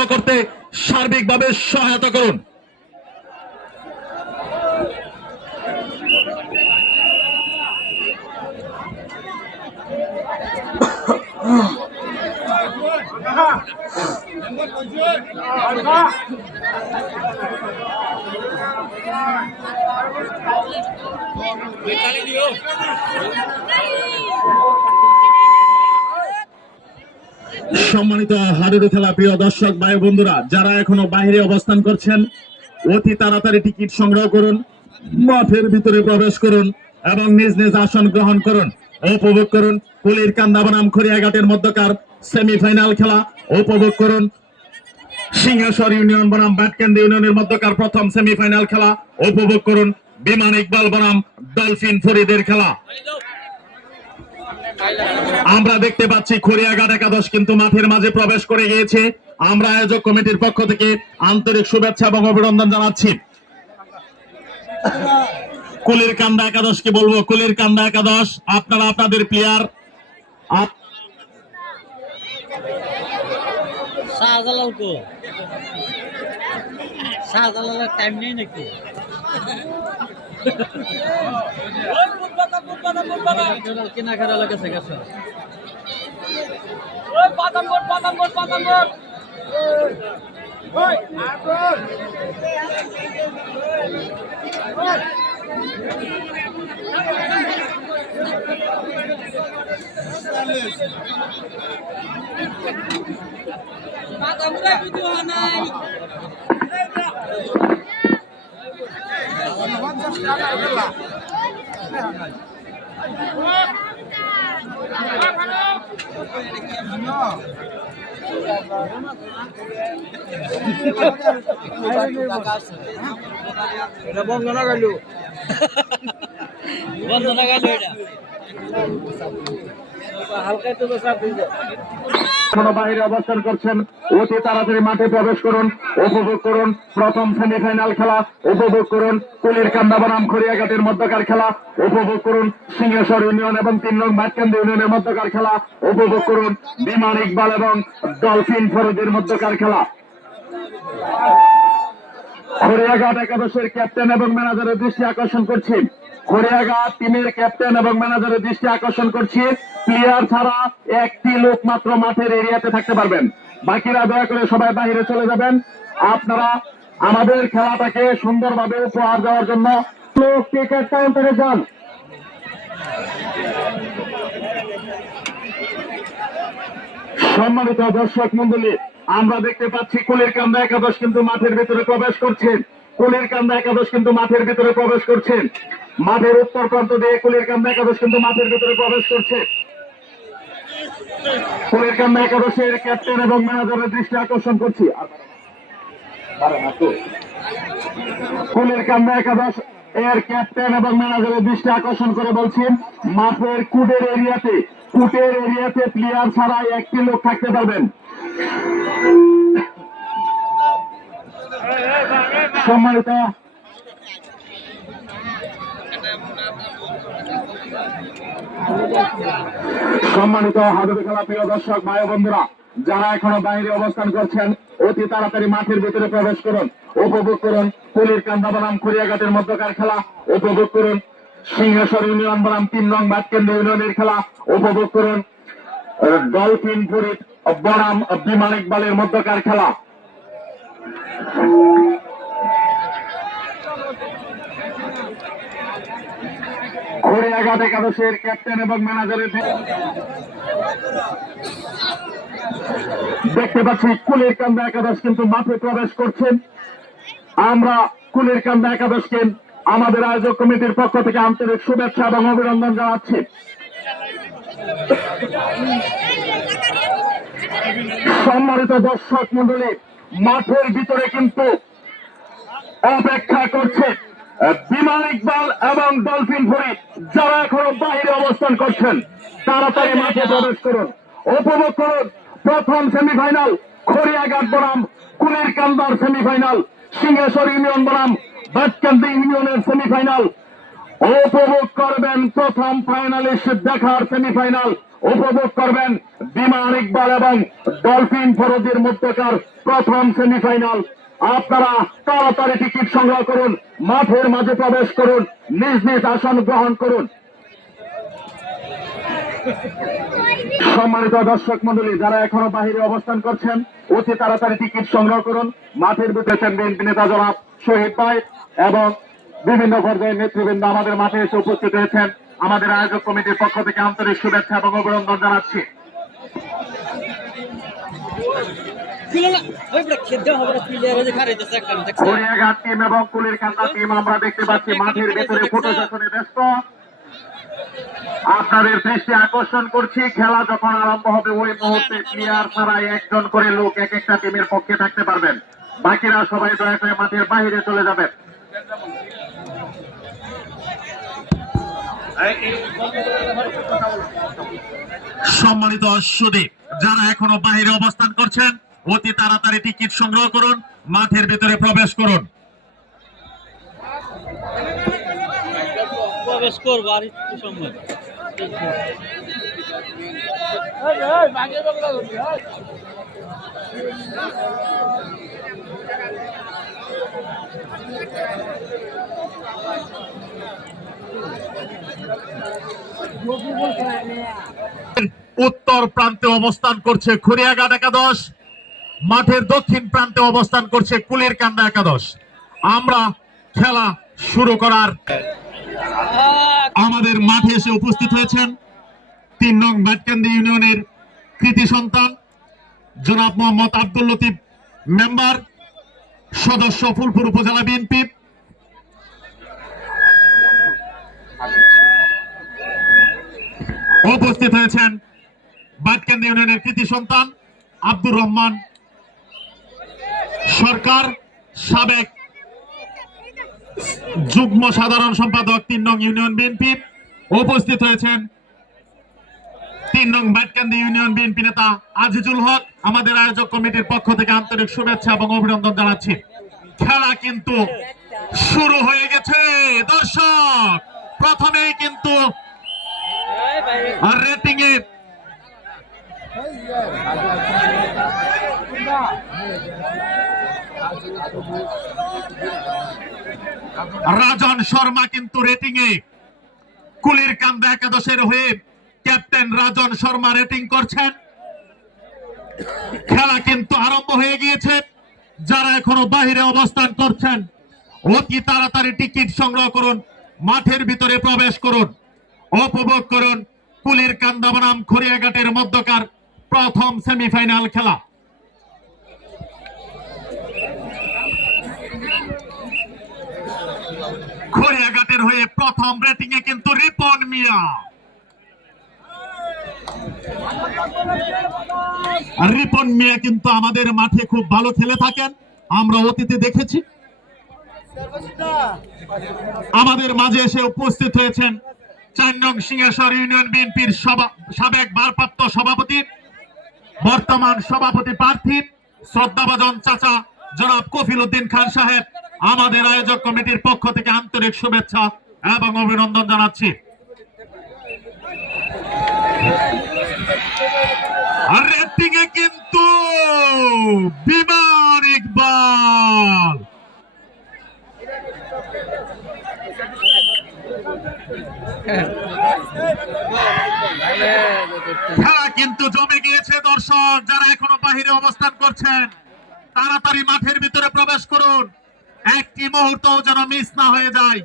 আরম্ভ করতে সার্বিকভাবে সহায়তা করুন। সম্মানিত হাডুডু খেলা প্রিয় দর্শক ভাই বন্ধুরা, যারা এখনো বাইরে অবস্থান করছেন অতি তাড়াতাড়ি টিকিট সংগ্রহ করুন, মাঠের ভিতরে প্রবেশ করুন এবং নিজ নিজ আসন গ্রহণ করুন। উপভোগ করুন কুলির কান্দা বনাম খড়িয়াঘাটের মধ্যকার সেমিফাইনাল খেলা। উপভোগ করুন সিংহেশ্বর ইউনিয়ন বনাম বাটকেন্দ্র ইউনিয়নের মধ্যকার প্রথম সেমিফাইনাল খেলা। উপভোগ করুন বিমান ইকবাল বনাম ডলফিন ফরিদের খেলা। আমরা দেখতে পাচ্ছি খড়িয়াঘাট একাদশ কিন্তু মাঠের মাঝে প্রবেশ করে গিয়েছে। আমরা আয়োজক কমিটির পক্ষ থেকে আন্তরিক শুভেচ্ছা এবং অভিনন্দন জানাচ্ছি। কুলির কান্দা একাদশকে বলবো, কুলির কান্দা একাদশ আপনারা আপনাদের প্লেয়ার শাহজালাল কো শাহজালালের টাইম নেই নাকি? কেনাকাটা লেগেছে গেছে। এটা বন্ধ না গেল, বন্ধ না গেল এটা হালকা তো বাইরে অবস্থান করছেন অতি তাড়াতাড়ি মাঠে প্রবেশ করুন। উপভোগ করুন প্রথম সেমিফাইনাল খেলা। উপভোগ করুন কুলির কান্দা বনাম খড়িয়াঘাটের মধ্যকার খেলা। উপভোগ করুন সিংহেশ্বর ইউনিয়ন এবং 3 নং বাটকেন্দ্র ইউনিয়নের মধ্যকার খেলা। উপভোগ করুন বিমান ইকবাল এবং ডলফিন ফরিদের মধ্যকার খেলা। খড়িয়াঘাট একাদশের ক্যাপ্টেন এবং ম্যানেজারের দৃষ্টি আকর্ষণ করছি। খড়িয়াঘাট টিমের ক্যাপ্টেন এবং ম্যানেজারের দৃষ্টি আকর্ষণ করছি, প্লেয়ার ছাড়া একটি লোক মাত্র মাঠের এরিয়াতে থাকতে পারবেন। বাকিরা দয়া করে সবাই বাইরে চলে যাবেন। আপনারা আমাদের খেলাটাকে সুন্দরভাবে উপহার দেওয়ার জন্য টিকেট কাউন্টারে যান। সম্মানিত দর্শক মন্ডলী, আমরা দেখতে পাচ্ছি কুলির কান্দা একাদশ কিন্তু মাঠের ভিতরে প্রবেশ করছেন। কুলির কান্দা একাদশ কিন্তু মাঠের ভিতরে প্রবেশ করছেন। মাঠের উত্তর প্রান্ত দিয়ে কুলির কান্দা একাদশ কিন্তু মাঠের ভিতরে প্রবেশ করছে। কুলির কান্দা একাদশের ক্যাপ্টেন এবং ম্যানেজারের দৃষ্টি আকর্ষণ করছি। কুলির কান্দা একাদশ এর ক্যাপ্টেন এবং ম্যানেজারের দৃষ্টি আকর্ষণ করে বলছেন, মাঠের কুটের এরিয়াতে প্লেয়ার ছাড়া একটি লোক থাকতে পারবেন। সম্মানিত হাডুডু খেলা প্রিয় দর্শক ভাই বন্ধুরা, যারা এখনো বাইরে অবস্থান করছেন অতি তাড়াতাড়ি মাঠের ভিতরে প্রবেশ করুন। উপভোগ করুন কুলির কান্দা বনাম খড়িয়াঘাটের মধ্যকার খেলা। উপভোগ করুন সিংহেশ্বর ইউনিয়ন বনাম 3 নং বাটকেন্দ্র ইউনিয়নের খেলা। উপভোগ করুন ডলফিন ফরিদ বনাম বিমান ইকবালের মধ্যকার খেলা। খড়িয়াঘাট একাদশের ক্যাপ্টেন এবং ম্যানেজারের দেখতে পাচ্ছি কুলির কান্দা একাদশ কিন্তু মাঠে প্রবেশ করছেন। আমরা কুলির কান্দা একাদশকে আমাদের আয়োজক কমিটির পক্ষ থেকে আন্তরিক শুভেচ্ছা এবং অভিনন্দন জানাচ্ছি। সম্মানিত দর্শক মন্ডলী, মাঠের ভিতরে কিন্তু অপেক্ষা করছে বিমান ইকবাল এবং ডলফিন ফরিদ। যারা এখনো বাইরে অবস্থান করছেন তাড়াতাড়ি মাঠে প্রবেশ করুন। উপভোগ করুন প্রথম সেমিফাইনাল খড়িয়াঘাট বনাম কুলির কান্দার সেমিফাইনাল, সিংহেশ্বর ইউনিয়ন বনাম বাটকেন্দ্র ইউনিয়নের সেমিফাইনাল। উপভোগ করবেন প্রথম ফাইনালিস্ট দেখার সেমিফাইনাল। উপভোগ করবেন বিমান ইকবাল এবং ডলফিন ফরজের মধ্যকার প্রথম সেমিফাইনাল। আপনারা তাড়াতাড়ি টিকিট সংগ্রহ করুন, মাঠের মাঝে প্রবেশ করুন, নিজ নিজ আসন গ্রহণ করুন। সম্মানিত দর্শক মন্ডলী, যারা এখনো বাহিরে অবস্থান করছেন, অতি তাড়াতাড়ি টিকিট সংগ্রহ করুন। মাঠের ভিতরে বিএনপি নেতা জনাব শহীদ ভাই এবং বিভিন্ন পর্যায়ের নেতৃবৃন্দ আমাদের মাঠে এসে উপস্থিত হয়েছেন। আমাদের আয়োজক কমিটির পক্ষ থেকে আন্তরিক শুভেচ্ছা এবং অভিনন্দন জানাচ্ছি। ঘড়িয়াঘাট টিম এবং কুলিরকান্দা টিম আমরা দেখতে পাচ্ছি মাঠের ভেতরে ফটো সেশনে ব্যস্ত। আপনাদের দৃষ্টি আকর্ষণ করছি, খেলা যখন আরম্ভ হবে ওই মুহূর্তে প্লেয়ার ছাড়াই একজন করে লোক এক একটা টিমের পক্ষে থাকতে পারবেন। বাকিরা সবাই দয়া করে মাঠের বাইরে চলে যাবেন। সম্মানিত অশ্বদী, যারা এখনো বাইরে অবস্থান করছেন, অতি তাড়াতাড়ি টিকিট সংগ্রহ করুন, মাঠের ভিতরে প্রবেশ করুন। প্রবেশ করবো আর একটু সময়। উত্তর প্রান্তে অবস্থান করছে খড়িয়াঘাট একাদশ, মাঠের দক্ষিণ প্রান্তে অবস্থান করছে কুলিরকান্দা একাদশ। আমরা খেলা শুরু করার আমাদের মাঠে এসে উপস্থিত হয়েছেন ৩ নং বাটকান্দি ইউনিয়নের কৃতি সন্তান জনাব মোহাম্মদ আব্দুল লতিফ, মেম্বার সদস্য ফুলপুর উপজেলা বিএনপি। উপস্থিত হয়েছেন বাটকান্দি ইউনিয়নের কৃতি সন্তান আব্দুর রহমান সরকার, সাবেক যুগ্ম সাধারণ সম্পাদক ৩ নং ইউনিয়ন বিএনপি। উপস্থিত হয়েছেন ৩ নং বাটকান্দি ইউনিয়ন বিএনপি নেতা আজিজুল হক। আমাদের আয়োজক কমিটির পক্ষ থেকে আন্তরিক শুভেচ্ছা এবং অভিনন্দন জানাচ্ছি। খেলা কিন্তু শুরু হয়ে গেছে দর্শক। প্রথমেই কিন্তু রেটিং এ রাজন শর্মা কিন্তু রেটিং এ কুলিরকান্দা একাদশের হয়ে ক্যাপ্টেন রাজন শর্মা রেটিং করছেন। খেলা কিন্তু আরম্ভ হয়ে গিয়েছে। যারা এখনো বাহিরে অবস্থান করছেন, অতি তাড়াতাড়ি টিকিট সংগ্রহ করুন, মাঠের ভিতরে প্রবেশ করুন, উপভোগ করুন কুলিরকান্দা বনাম খড়িয়াঘাটের মধ্যকার প্রথম সেমিফাইনাল খেলা। খড়িয়াঘাটের হয়ে প্রথম রেটিং এ কিন্তু রিপন মিয়া। রিপন মিয়া কিন্তু আমাদের মাঠে খুব ভালো খেলে থাকেন, আমরা অতীতে দেখেছি। আমাদের মাঝে এসে উপস্থিত হয়েছেন ৪ নং সিংহেশ্বর ইউনিয়ন বিএনপির সাবেক ভারপ্রাপ্ত সভাপতি, বর্তমান সভাপতি প্রার্থী শ্রদ্ধাভাজন চাচা জনাব কফিল উদ্দিন খান সাহেব। আমাদের আয়োজক কমিটির পক্ষ থেকে আন্তরিক শুভেচ্ছা এবং অভিনন্দন জানাচ্ছি। রেটিং এ কিন্তু বিমান ইকবাল। খেলা কিন্তু জমে গিয়েছে দর্শক। যারা এখনো বাহিরে অবস্থান করছেন, তাড়াতাড়ি মাঠের ভিতরে প্রবেশ করুন, একটি মুহূর্ত যেন মিস না হয়ে যায়।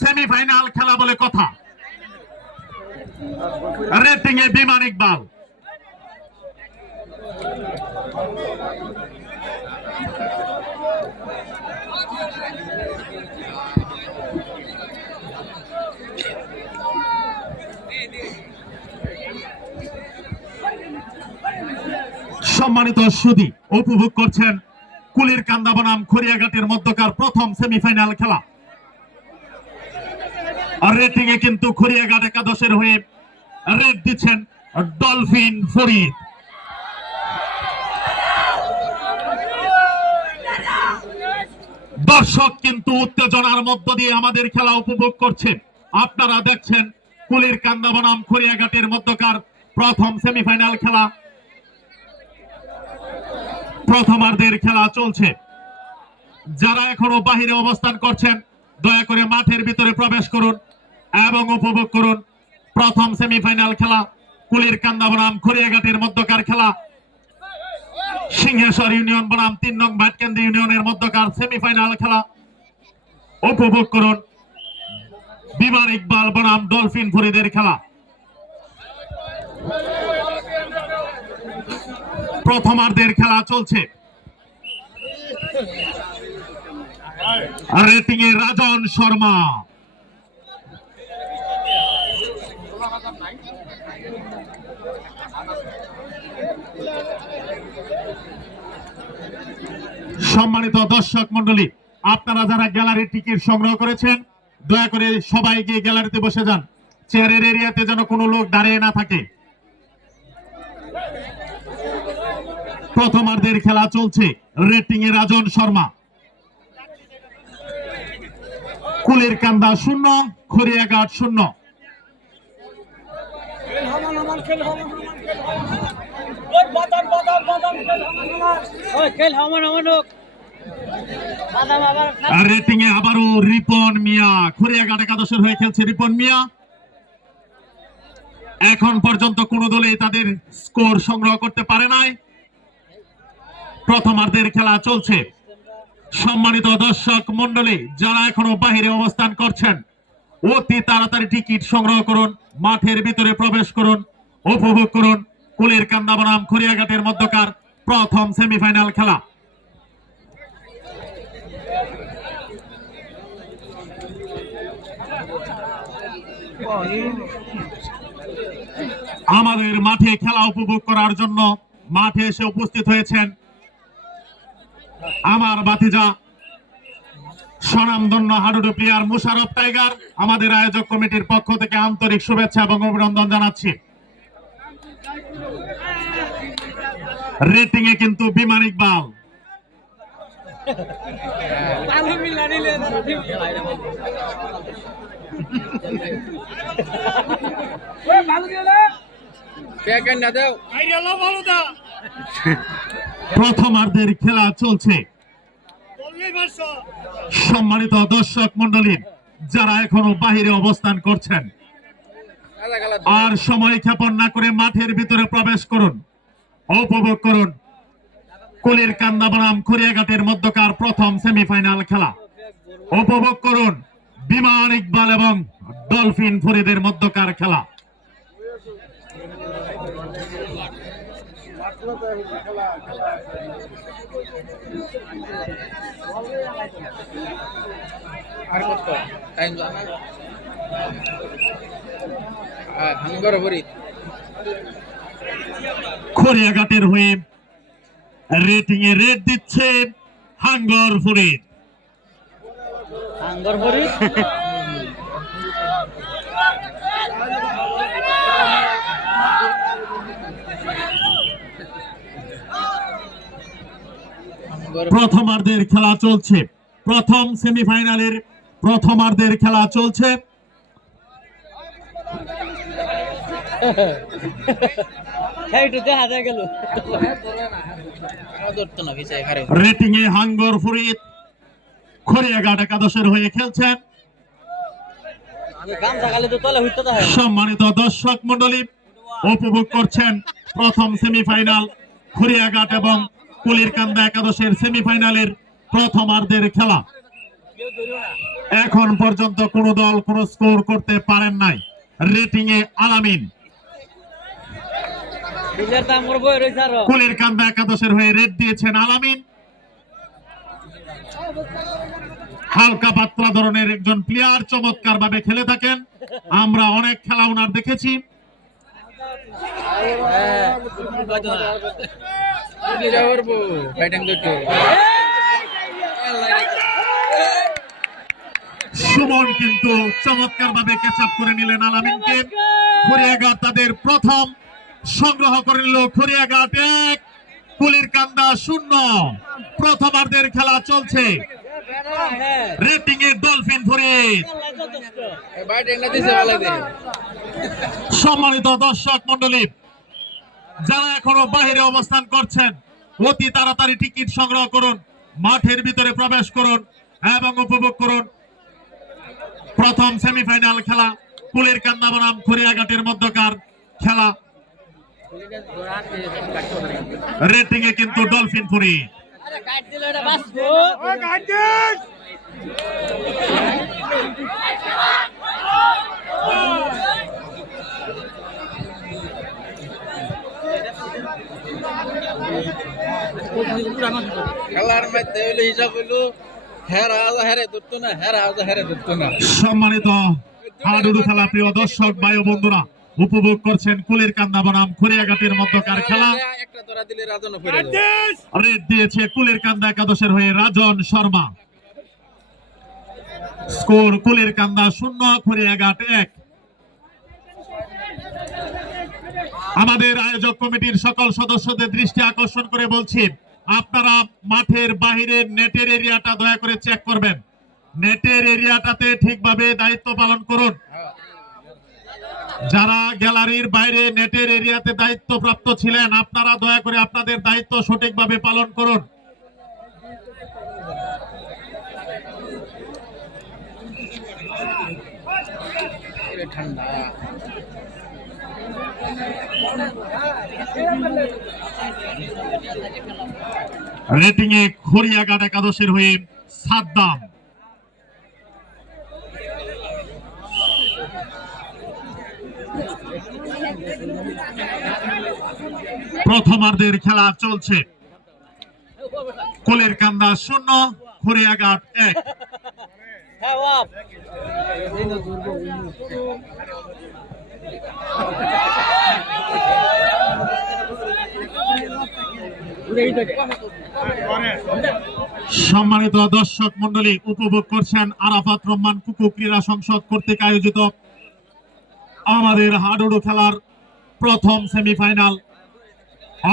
সেমিফাইনাল খেলা বলে কথা। রেটিং এ বিমান ইকবাল। সম্মানিত সুধী, উপভোগ করছেন কুলিরকান্দা বনাম খড়িয়াঘাটের মধ্যকার প্রথম সেমিফাইনাল খেলা। রেটিং এ কিন্তু খড়িয়াঘাট একাদশের হয়ে রেট দিচ্ছেন ডলফিন ফরিদ। দর্শক কিন্তু উত্তেজনার মধ্য দিয়ে আমাদের খেলা উপভোগ করছে। আপনারা দেখছেন কুলিরকান্দা বনাম খড়িয়াঘাটের মধ্যকার প্রথম সেমিফাইনাল খেলা, প্রথমার্ধের খেলা চলছে। যারা এখনো বাহিরে অবস্থান করছেন দয়া করে মাঠের ভিতরে প্রবেশ করুন এবং উপভোগ করুন প্রথম সেমিফাইনাল খেলা। কুলিরকান্দা বনাম খড়িয়াঘাটের মধ্যকার খেলা, সিংহেশ্বর ইউনিয়ন বনাম ৩ নং ভাটকেন্দ্র ইউনিয়নের মধ্যকার সেমিফাইনাল খেলা উপভোগ করুন। বিমান ইকবাল বনাম ডলফিন ফরিদের খেলা। প্রথমার্ধের খেলা চলছে। রেটিং এ রাজন শর্মা, সম্মানিত দর্শক মন্ডলী, আপনারা যারা গ্যালারির টিকিট সংগ্রহ করেছেন দয়া করে সবাই গিয়ে গ্যালারিতে বসে যান, চেয়ারের এরিয়াতে যেন কোনো লোক দাঁড়িয়ে না থাকে। প্রথমার্ধের খেলা চলছে। রেটিং এ রাজন শর্মা, কুলিরকান্দা 0, খড়িয়াঘাট 0। রেটিং এ আবারও রিপন মিয়া, খড়িয়াঘাট একাদশের হয়ে খেলছে রিপন মিয়া। এখন পর্যন্ত কোন দলই তাদের স্কোর সংগ্রহ করতে পারে নাই। প্রথমার্ধের খেলা চলছে। সম্মানিত দর্শক মন্ডলী, যারা এখনো বাহিরে অবস্থান করছেন অতি তাড়াতাড়ি টিকিট সংগ্রহ করুন, মাঠের ভিতরে প্রবেশ করুন, উপভোগ করুন কুলিরকান্দা বনাম খড়িয়াঘাটের মধ্যকার প্রথম সেমিফাইনাল খেলা। আমাদের মাঠে খেলা উপভোগ করার জন্য মাঠে এসে উপস্থিত হয়েছেন আমার ভাতিজা স্বনামধন্য হাডুডু প্লেয়ার মুশারফ টাইগার। আমাদের আয়োজক কমিটির পক্ষ থেকে আন্তরিক শুভেচ্ছা এবং অভিনন্দন জানাচ্ছি। রেটিং এ কিন্তু বিমান ইকবাল, প্রথমার্ধের খেলা চলছে। সম্মানিত দর্শক মন্ডলী, যারা এখনো বাহিরে অবস্থান করছেন আর সময় ক্ষেপণ না করে মাঠের ভিতরে প্রবেশ করুন, উপভোগ করুন কুলিরকান্দা বনাম খড়িয়াঘাটের মধ্যকার প্রথম সেমিফাইনাল খেলা। উপভোগ করুন বিমান ইকবাল এবং ডলফিন ফরিদের মধ্যকার খেলা। খড়িয়াঘাটের হয়ে রেটিং এ রেড দিচ্ছে হাঙ্গর ফরিদ। প্রথমার্ধের খেলা চলছে। প্রথম সেমিফাইনালের প্রথমার্ধের খেলা চলছে। রেটিং এ হাঙ্গর ফরিদ খড়িয়াঘাট একাদশের হয়ে খেলছেন। সম্মানিত দর্শক মন্ডলী, উপভোগ করছেন প্রথম সেমিফাইনাল খড়িয়াঘাট এবং কুলিরকান্দা একাদশের সেমিফাইনালের প্রথমার্ধের খেলা। এখন পর্যন্ত কোন দল কোন স্কোর করতে পারেন নাই। রেটিং এ আলামিন, কুলিরকান্দা একাদশের হয়ে রেড দিয়েছেন আলামিন। হালকা পাতলা ধরনের একজন প্লেয়ার, চমৎকার ভাবে খেলে থাকেন। আমরা অনেক খেলা ওনার দেখেছি। সুমন কিন্তু চমৎকার ভাবে ক্যাচ আপ করে নিলেন আলামিনকে। খড়িয়াঘাট তাদের প্রথম সংগ্রহ করে নিল। খড়িয়াঘাট 1, কুলিরকান্দা 0। প্রথমার্ধের খেলা চলছে। রেটিং এ ডলফিন ফরিদ। সম্মানিত দর্শক মন্ডলী, যারা এখনো বাইরে অবস্থান করছেন অতি তাড়াতাড়ি টিকিট সংগ্রহ করুন, মাঠের ভিতরে প্রবেশ করুন এবং উপভোগ করুন প্রথম সেমিফাইনাল খেলা, কুলের কান্দা বনাম খড়িয়াঘাটের মধ্যকার খেলা। রেটিং এ কিন্তু ডলফিন ফুরি। খেলার মধ্যে হইলো হিসাব হইলো হেরা হেরে ধরতো না, হেরা হেরে ধরতো না। সম্মানিত হাডুডু খেলা প্রিয় দর্শক ভাই ও বন্ধুরা, উপভোগ করছেন কুলের কান্দা বনাম খড়িয়াঘাটের মধ্যকার খেলা। একটা ধরা দিলে রাজনও ফিরে যাবে। রেড দিয়েছে কুলের কান্দা একাদশের হয়ে রাজন শর্মা। স্কোর কুলের কান্দা 0, খড়িয়াঘাট 1। আমাদের আয়োজক কমিটির সকল সদস্যদের দৃষ্টি আকর্ষণ করে বলছি, আপনারা মাঠের বাহিরের নেটের এরিয়াটা দয়া করে চেক করবেন। নেটের এরিয়াটাতে ঠিকভাবে দায়িত্ব পালন করুন। যারা গ্যালারির বাইরে নেটের এরিয়াতে দায়িত্বপ্রাপ্ত ছিলেন, আপনারা দয়া করে আপনাদের দায়িত্ব সঠিকভাবে পালন করুন। ঠান্ডা রেটিং এ খড়িয়াঘাট একাদশের হয়ে সাদ্দাম। প্রথমার্ধের খেলা চলছে, কুলের কান্দা 0, খড়িয়াঘাট 1। সম্মানিত দর্শক মন্ডলী, উপভোগ করছেন আরাফাত রহমান কুকু ক্রীড়া সংসদ কর্তৃক আয়োজিত আমাদের হাডুডু খেলার প্রথম সেমিফাইনাল।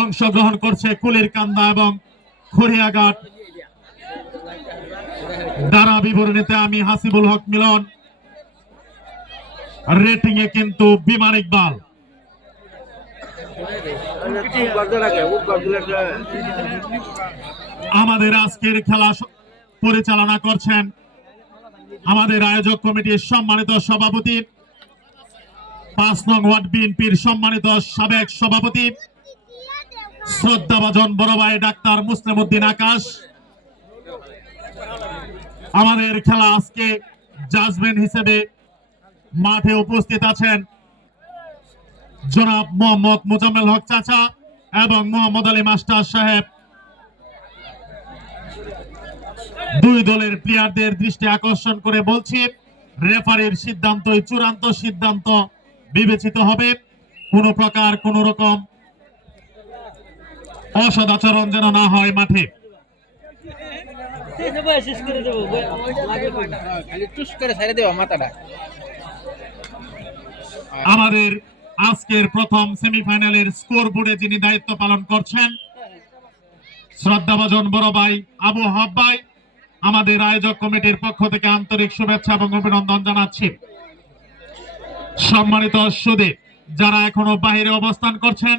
অংশগ্রহণ করছে কুলের কান্দা এবং খড়িয়াঘাট। দ্বারা বিবরণীতে আমি হাসিবুল হক মিলন। রেটিং এ কিন্তু বিমান ইকবাল। আমাদের আজকের খেলা পরিচালনা করছেন আমাদের আয়োজক কমিটির সম্মানিত সভাপতি, 5 নং ওয়ার্ড বিএনপির সম্মানিত সাবেক সভাপতি শ্রদ্ধাভাজন বড় ভাই ডাক্তার মুসলিম উদ্দিন আকাশ। আমাদের খেলা আজকে জাজমেন্ট হিসেবে মাঠে উপস্থিত আছেন জনাব মোহাম্মদ মোজাম্মেল হক চাচা এবং মোহাম্মদ আলী মাস্টার সাহেব। দুই দলের প্লেয়ারদের দৃষ্টি আকর্ষণ করে বলছি, রেফারির সিদ্ধান্তই চূড়ান্ত সিদ্ধান্ত বিবেচিত হবে। কোন প্রকার কোন রকম অসদাচরণ যেন না হয় মাঠে। আমাদের আজকের প্রথম সেমিফাইনালের স্কোর বোর্ডে যিনি দায়িত্ব পালন করছেন শ্রদ্ধাভাজন বড় ভাই আবু হাব ভাই, আমাদের আয়োজক কমিটির পক্ষ থেকে আন্তরিক শুভেচ্ছা এবং অভিনন্দন জানাচ্ছি। সম্মানিত সুধী, যারা এখনো বাহিরে অবস্থান করছেন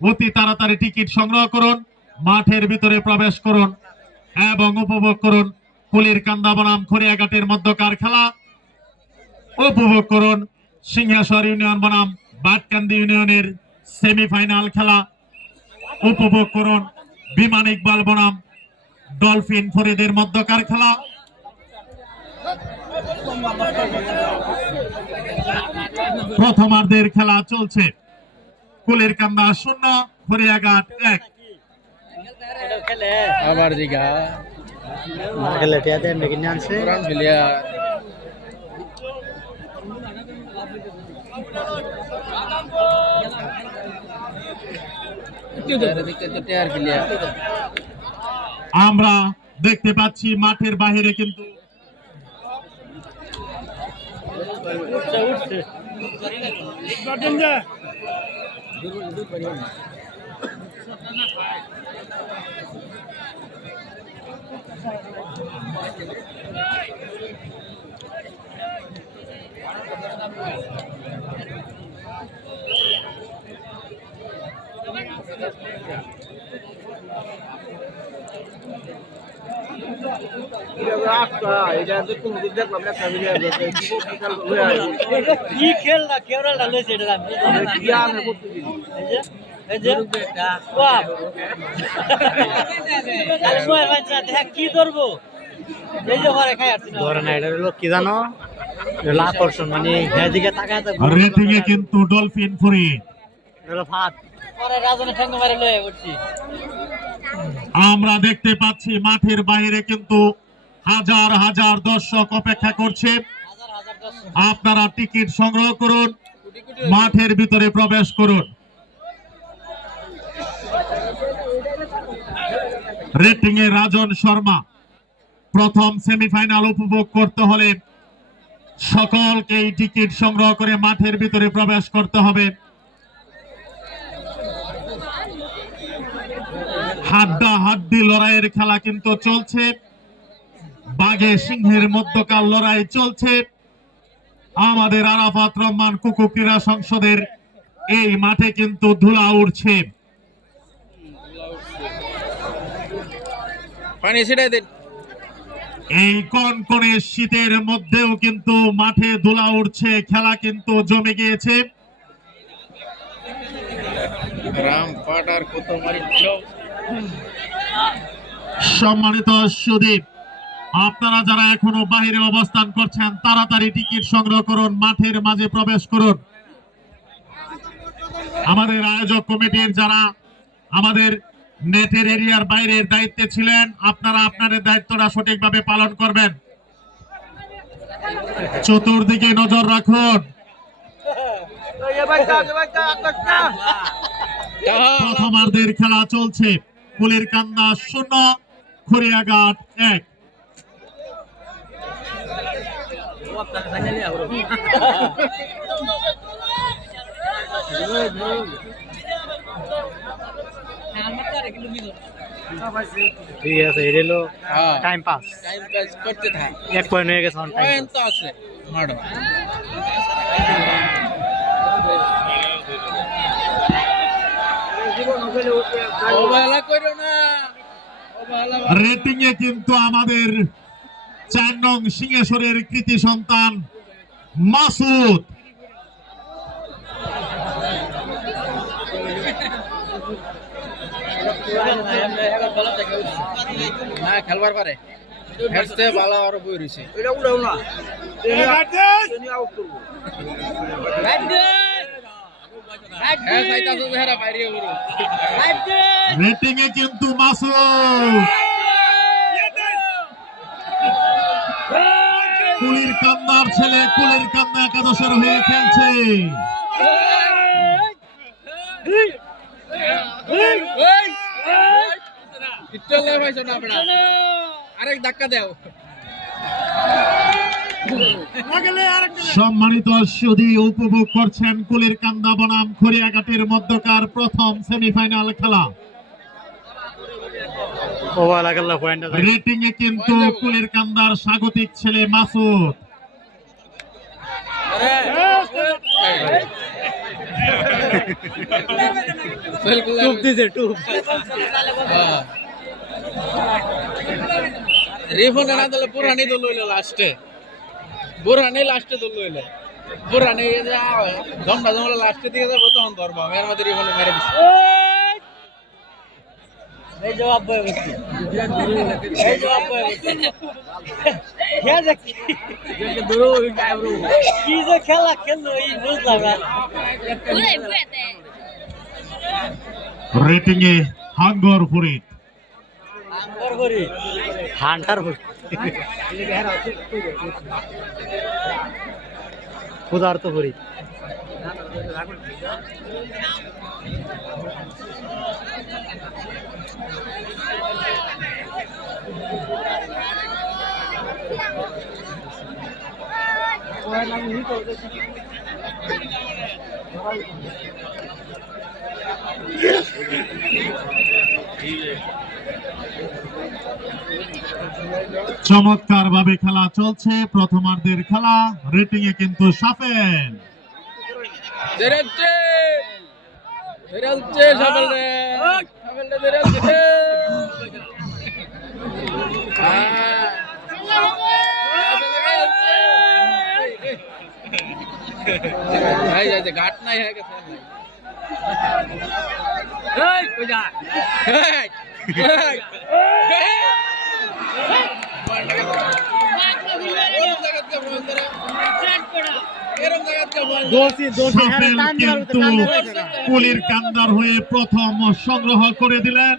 অতি তাড়াতাড়ি টিকিট সংগ্রহ করুন, মাঠের ভিতরে প্রবেশ করুন এবং উপভোগ করুন কুলের কান্দা বনাম খড়িয়াঘাটের মধ্যকার খেলা। উপভোগ করুন সিংহেশ্বর ইউনিয়ন বনাম বাটকান্দি ইউনিয়নের সেমিফাইনাল খেলা। উপভোগ করুন বিমান ইকবাল বনাম ডলফিন ফরিদের মধ্যকার খেলা। প্রথমার্ধের খেলা চলছে, কুলের কান্দা 0, খড়িয়াঘাট 1। আবার দিঘা খেলে টিয়াতে মেকিনে আনছে পুরান প্লেয়ার আমরা দেখতে পাচ্ছি মাঠের বাহিরে কিন্তু কি খেল না কেওড়াটা লইছে এটা আমি এই যে বাপ আরে সময় বাচ্চা দেখ কি করবো এই যে ঘরে খাই আসছি ধরে না এটা হলো কি জানো আকর্ষণ মানে এদিকে তাকায় তো রেটিং এ কিন্তু ডলফিন ফ্রি হলো ফাত পরে রাজনের সঙ্গে মারে লয়ে উঠছি আমরা দেখতে পাচ্ছি মাঠের বাইরে কিন্তু হাজার হাজার দর্শক অপেক্ষা করছে। হাজার হাজার দর্শক আপনারা টিকিট সংগ্রহ করুন, মাঠের ভিতরে প্রবেশ করুন। রেটিং এ রাজন শর্মা প্রথম সেমিফাইনাল উপভোগ করতে হলে সকলকেই টিকিট সংগ্রহ করে মাঠের ভিতরে প্রবেশ করতে হবে। হাড্ডাহাড্ডি লড়াইয়ের খেলা কিন্তু চলছে, বাঘে সিংহের মধ্যকার লড়াই চলছে। আমাদের আরাফাত রহমান কুকু ক্রীড়া সংসদের এই মাঠে কিন্তু ধুলা উঠছে। পানি ছিটাই দেন। এই কনকনে শীতের মধ্যেও কিন্তু মাঠে ধুলা উঠছে, খেলা কিন্তু জমে গিয়েছে। রাম পাটার কত মারিল সম্মানিত সুদীপ, আপনারা যারা এখনো বাহিরে অবস্থান করছেন তাড়াতাড়ি টিকিট সংগ্রহ করুন, মাঠের মাঝে প্রবেশ করুন। আমাদের আয়োজক কমিটির যারা আমাদের নেটের এরিয়ার বাইরের দায়িত্বে ছিলেন, আপনারা আপনাদের দায়িত্বটা সঠিকভাবে পালন করবেন। চতুর্দিকে নজর রাখুন। প্রথমার্ধের খেলা চলছে, ফুলের কান্দা 0, খড়িয়াঘাট 1। ঠিক আছে এটা হলো টাইম পাস টাইম পাস করতে থাক। এক পয়েন্ট হয়ে গেছে পয়েন্ট তো আছে মারো। অবহেলা করো না, অবহেলা রেটিং এ কিন্তু আমাদের 4 নং সিংহেশ্বরের কৃতি সন্তান মাসুদ না খেলবার পারে। হেডসে ভালো আর বই রইছে। হ্যাঁ সাইতা তো হেরা বাইরে গরু। রেটিং এ কিন্তু মাসুদ কুলির কান্দার ছেলে, কুলির কান্দা একাদশের হয়ে খেলছে। চলে ভাইছো না আপনারা, আরেক ধাক্কা দাও। সম্মানিত সুধী, উপভোগ করছেন কুলির কান্দা বনাম খড়িয়াঘাটের মধ্যকার প্রথম সেমিফাইনাল খেলা। রেটিং এ কিন্তু কুলির কান্দার স্বাগতিক ছেলে মাসুদ। রিফোন না দিলে পুরানি দল লইলো লাস্টে, পুরানি লাস্টে দল লইলো, পুরানি দমটা দমলা লাস্টে দিকে যাবো তখন ধরবো। এর মধ্যে রিফোন মেরে দিচ্ছে। এই জবাব বয়ে বসছি, এই জবাব বয়ে বসছি। কি যে খেলা খেললো এই বুঝলাম না। রেটিং এ হাঙ্গর ফরিদ, হান্টার ক্ষুধার্ত করি। চমৎকার ভাবে খেলা চলছে, প্রথমার্ধের খেলা। রেটিং এ কিন্তু সাফেল সাফেল রে এই যে ঘাট নাই হয়ে গেছে এই কই যা এই সাপেল কিন্তু কুলির কান্দার হয়ে প্রথম সংগ্রহ করে দিলেন।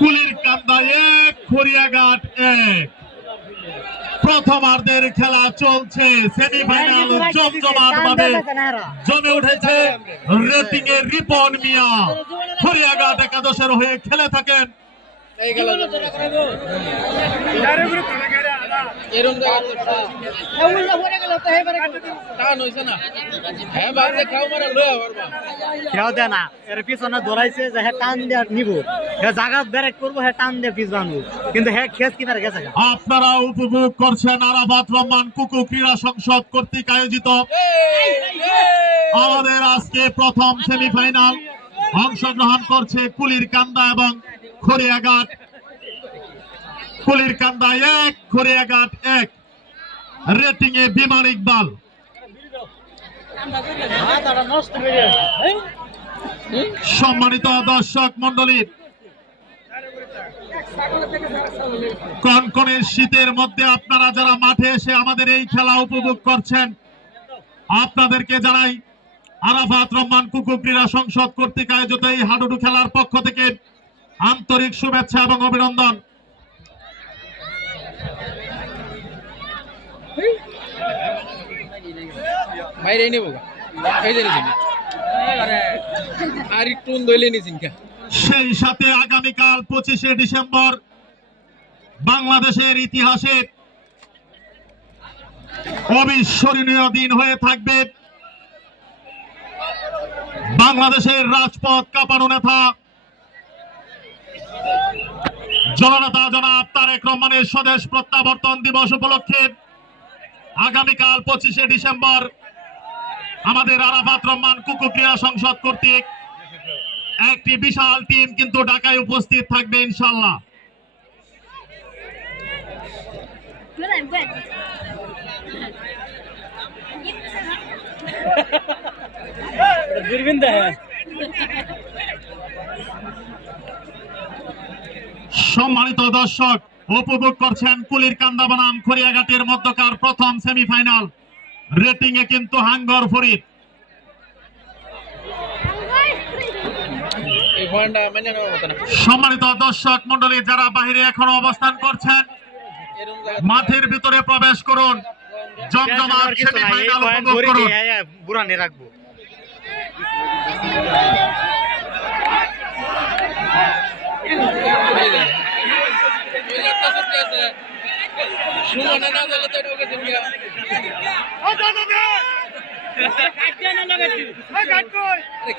কুলির কান্দা 1, খড়িয়াঘাট 1। প্রথমার্ধের খেলা চলছে, সেমিফাইনাল জমজমাট ভাবে জমে উঠেছে। রেটিং এ রিপন মিয়া খড়িয়াঘাট একাদশের হয়ে খেলে থাকেন। এই গেল এরকম টান হইছে না হ্যাঁ বাজে খাও মারা লয়া পারবা খেয়াও দেয় না, এর পিছনে দৌড়াইছে যে হ্যাঁ টান দিয়ে নিব, হ্যাঁ জায়গা ব্রেক করবো, হ্যাঁ টান দিয়ে পিছ বানবো, কিন্তু হ্যাঁ খেস কি পারে গেছে। আপনারা উপভোগ করছেন আরাফাত রহমান কুকু ক্রীড়া সংসদ কর্তৃক আয়োজিত আমাদের আজকে প্রথম সেমিফাইনাল। অংশগ্রহণ করছে কুলির কান্দা এবং খড়িয়াঘাট। কুলির কান্দা 1, খড়িয়াঘাট 1। রেটিং এ বিমান ইকবাল। সম্মানিত দর্শক মন্ডলী, কনকনে শীতের মধ্যে আপনারা যারা মাঠে এসে আমাদের এই খেলা উপভোগ করছেন, আপনাদেরকে জানাই আরাফাত রহমান কুকু ক্রীড়া সংসদ কর্তৃক আয়োজিত এই হাডুডু খেলার পক্ষ থেকে আন্তরিক শুভেচ্ছা এবং অভিনন্দন। বাইরে নেব এই যে নিছেন আর একটু দইলে নিছেন কা। সেই সাথে আগামীকাল 25শে ডিসেম্বর বাংলাদেশের ইতিহাসে অবিস্মরণীয় দিন হয়ে থাকবে। বাংলাদেশের রাজপথ কাঁপানো নেতা জননেতা জনাব তারেক রহমানের স্বদেশ প্রত্যাবর্তন দিবস উপলক্ষে আগামীকাল 25শে ডিসেম্বর আমাদের আরাফাত রহমান কুকু ক্রীড়া সংসদ কর্তৃক একটি বিশাল টিম কিন্তু ঢাকায় উপস্থিত থাকবে ইনশাআল্লাহ। সম্মানিত দর্শক, উপভোগ করছেন কুলির কান্দা বনাম খড়িয়াঘাটের মধ্যকার প্রথম সেমিফাইনাল। রেটিং এ কিন্তু হাঙ্গর ফরিদ। এই পয়েন্টটা মানে নেওয়ার মতো না। সম্মানিত দর্শক মন্ডলী, যারা বাইরে এখনো অবস্থান করছেন মাঠের ভিতরে প্রবেশ করুন, জমজমাট সেমিফাইনাল উপভোগ করুন। বুড়ানে রাখবো সুমনে না দিলে তো এটা গেছেন গিয়া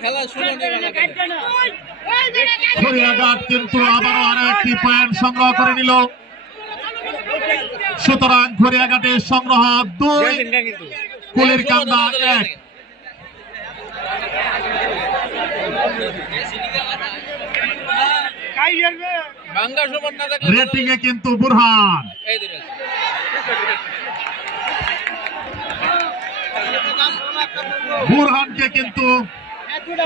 খেলা সুমনে খড়িয়াঘাট কিন্তু আবারও আরো একটি পয়েন্ট সংগ্রহ করে নিল। সুতরাং খড়িয়াঘাটের সংগ্রহ 2, কুলির কান্দা 1। বাঙ্গা সুমন না থাকলে রেটিং এ কিন্তু বুরহান। এই ধরে বুরহানকে কিন্তু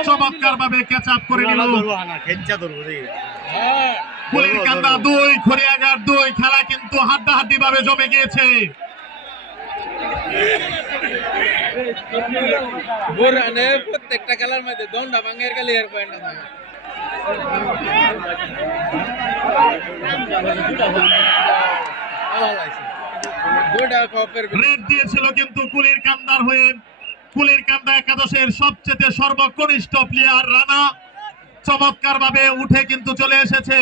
চমৎকার ভাবে ক্যাচ আপ করে নিল। হ্যাঁ কুলির কান্দা 2, খড়িয়াঘাট 2। খেলা কিন্তু হাড্ডাহাড্ডি ভাবে জমে গিয়েছে। বুরানে প্রত্যেকটা খেলার মধ্যে দন্ডা ভাঙের খালি এর পয়েন্ট আছে। দুইটা কপের রেড দিয়েছিল কিন্তু কুলির কান্দার হয়ে। কুলির কান্দা একাদশের সবচেয়ে সর্বকনিষ্ঠ প্লেয়ার রানা চমৎকার ভাবে উঠে কিন্তু চলে এসেছে।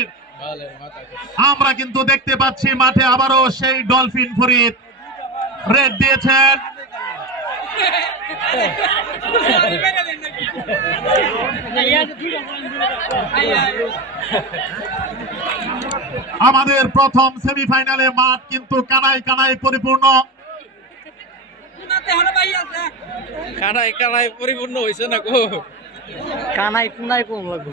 আমরা কিন্তু দেখতে পাচ্ছি মাঠে আবারও সেই ডলফিন ফরিদ রেড দিয়েছেন। আমাদের প্রথম সেমিফাইনালে মাঠ কিন্তু কানায় কানায় পরিপূর্ণ। কানাই কানাই পরিপূর্ণ হয়েছে না গো, কানাই কুনাই কম লাগবে।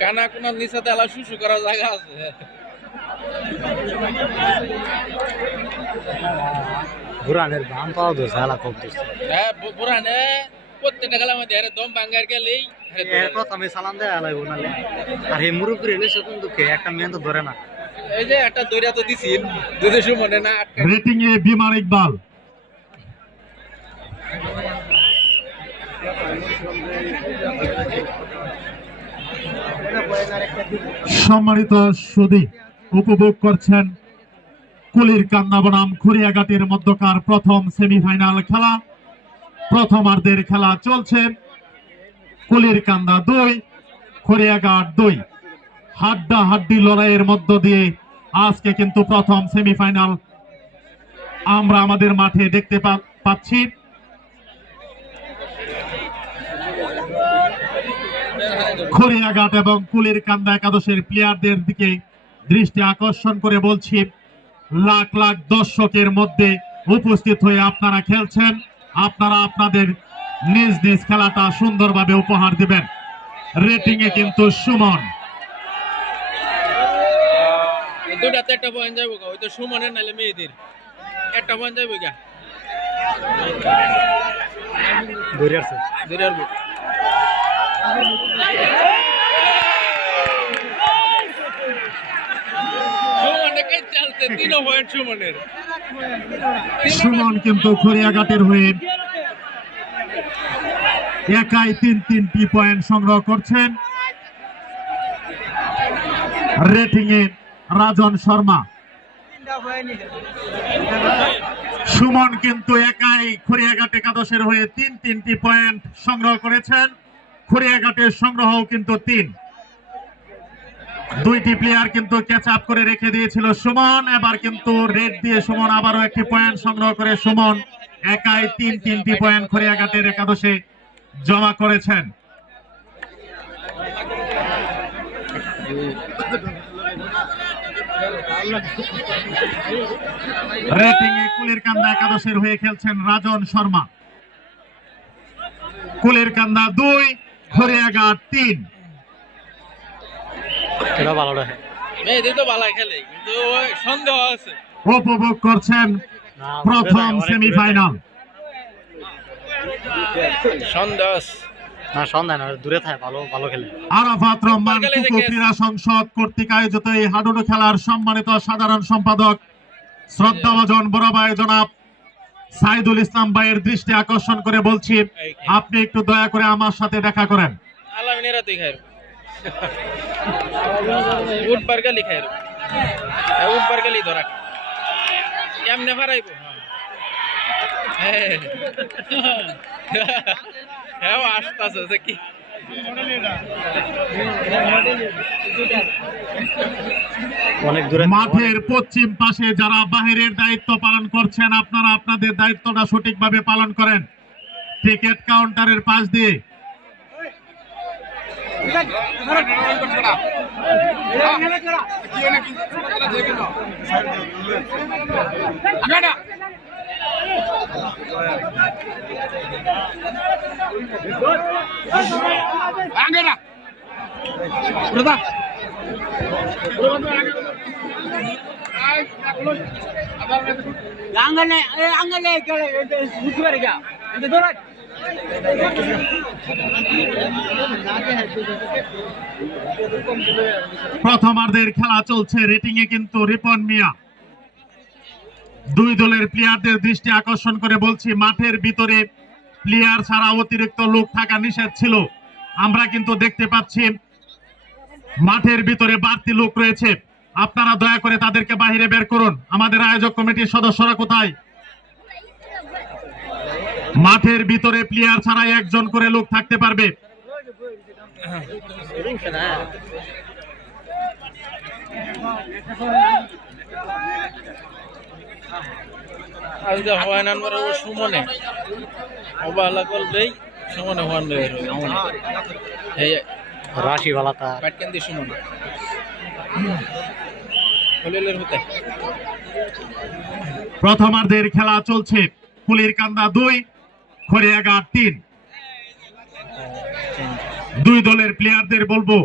কানা কোনার নিচে আলা শুশু করার জায়গা আছে। বুরানের দাম পাওয়া তো ঝালা কম দিচ্ছে হ্যাঁ পুরানে প্রত্যেকটা খেলার মধ্যে আরে দম ভাঙ্গার গেলেই এর কথা আমি সালাম দেয়া লাগবো নালে আর এই মুরব্বী এলে সে কোন দুঃখে একটা মেয়ে তো ধরে না এই যে একটা দইরা তো দিছি যদি সুমনে না আটকে রেটিং এ বিমান ইকবাল। সম্মানিত সুধী, উপভোগ করছেন কুলির কান্দা বনাম খুরিয়াঘাটের মধ্যকার প্রথম সেমিফাইনাল খেলা। প্রথমার্ধের খেলা চলছে। কুলির কান্দা 2, খুরিয়াঘাট 2। হাড্ডাহাড্ডি লড়াইয়ের মধ্য দিয়ে আজকে কিন্তু প্রথম সেমিফাইনাল আমরা আমাদের মাঠে দেখতে পাচ্ছি। খুরিয়াঘাট এবং কুলির কান্দা একাদশের প্লেয়ারদের দিকে দৃষ্টি আকর্ষণ করে বলছি, লাখ লাখ দর্শকের মধ্যে উপস্থিত হয়ে আপনারা খেলছেন। আপনারা আপনাদের নিজ নিজ খেলাটা সুন্দরভাবে উপহার দিবেন। রেটিং এ কিন্তু সুমন। দুটাতে একটা পয়েন্ট যাবো গা, ওই তো সুমনের নালে মেয়েদের একটা পয়েন্ট যাবো গা ধরে আছে ধরে আসবো। সুমনে কে চলতে 3 পয়েন্ট সুমনের। সুমন কিন্তু খুরিয়াঘাটের হয়ে একাই 3টি পয়েন্ট সংগ্রহ করছেন। রেটিং এ রাজন শর্মা। সুমন কিন্তু একাই খুরিয়াঘাট একাদশের হয়ে 3টি পয়েন্ট সংগ্রহ করেছেন। খুরিয়াঘাটের সংগ্রহ কিন্তু 3। 2টি প্লেয়ার কিন্তু ক্যাচ আপ করে রেখে দিয়েছিল সুমন। এবার কিন্তু রেড দিয়ে সুমন আবারও একটি পয়েন্ট সংগ্রহ করে সুমন একাই 3টি পয়েন্ট খুরিয়াঘাটের একাদশে জমা করেছেন। রেটিং এ কুলির কান্দা একাদশের হয়ে খেলছেন রাজন শর্মা। কুলির কান্দা 2, খুরিয়াঘাট 3। এটা ভালো রাখে মেয়েদের তো ভালো খেলে কিন্তু সন্দেহ আছে। উপভোগ করছেন প্রথম সেমিফাইনাল। সন্দেহ আছে না সন্দেহ না দূরে থাকে ভালো ভালো খেলে আরাফাত রহমান কুকু ক্রীড়া সংসদ কর্তৃক আয়োজিত এই হাডুডু খেলার সম্মানিত সাধারণ সম্পাদক শ্রদ্ধাভাজন বড় ভাই জনাব সাইদুল ইসলাম ভাইয়ের দৃষ্টি আকর্ষণ করে বলছি, আপনি একটু দয়া করে আমার সাথে দেখা করেন। আল্লাহ নিরাতে খায় উট বারগালি খায় উট বারগালি ধরা এমনে ফারাইব। হ্যাঁ আসতেছে কি অনেক দূরে মাঠের পশ্চিম পাশে যারা বাহিরের দায়িত্ব পালন করছেন, আপনারা আপনাদের দায়িত্বটা সঠিকভাবে পালন করেন। টিকিট কাউন্টারের পাশ দিয়ে প্রথমার্ধের খেলা চলছে। রেটিং এ কিন্তু রিপন মিয়া। 2 দলের প্লেয়ারদের দৃষ্টি আকর্ষণ করে বলছি, মাঠের ভিতরে প্লেয়ার ছাড়া অতিরিক্ত লোক থাকা নিষেধ ছিল। আমরা কিন্তু দেখতে পাচ্ছি মাঠের ভিতরে বাড়তি লোক রয়েছে। আপনারা দয়া করে তাদেরকে বাইরে বের করুন। আমাদের আয়োজক কমিটির সদস্যরা কোথায়? মাঠের ভিতরে প্লেয়ার ছাড়া 1 জন করে লোক থাকতে পারবে। আজকে হওয়ায় নাম্বার সুমনে অবহেলা করলেই সুমনে হওয়ান এই রাশি ভালাতা ব্যাটকেন্দি সুমনে হলিলের হতে। প্রথমার্ধের খেলা চলছে। কুলির কান্দা 2, খুরিয়াঘাট 3। 2 দলের প্লেয়ারদের বলবো,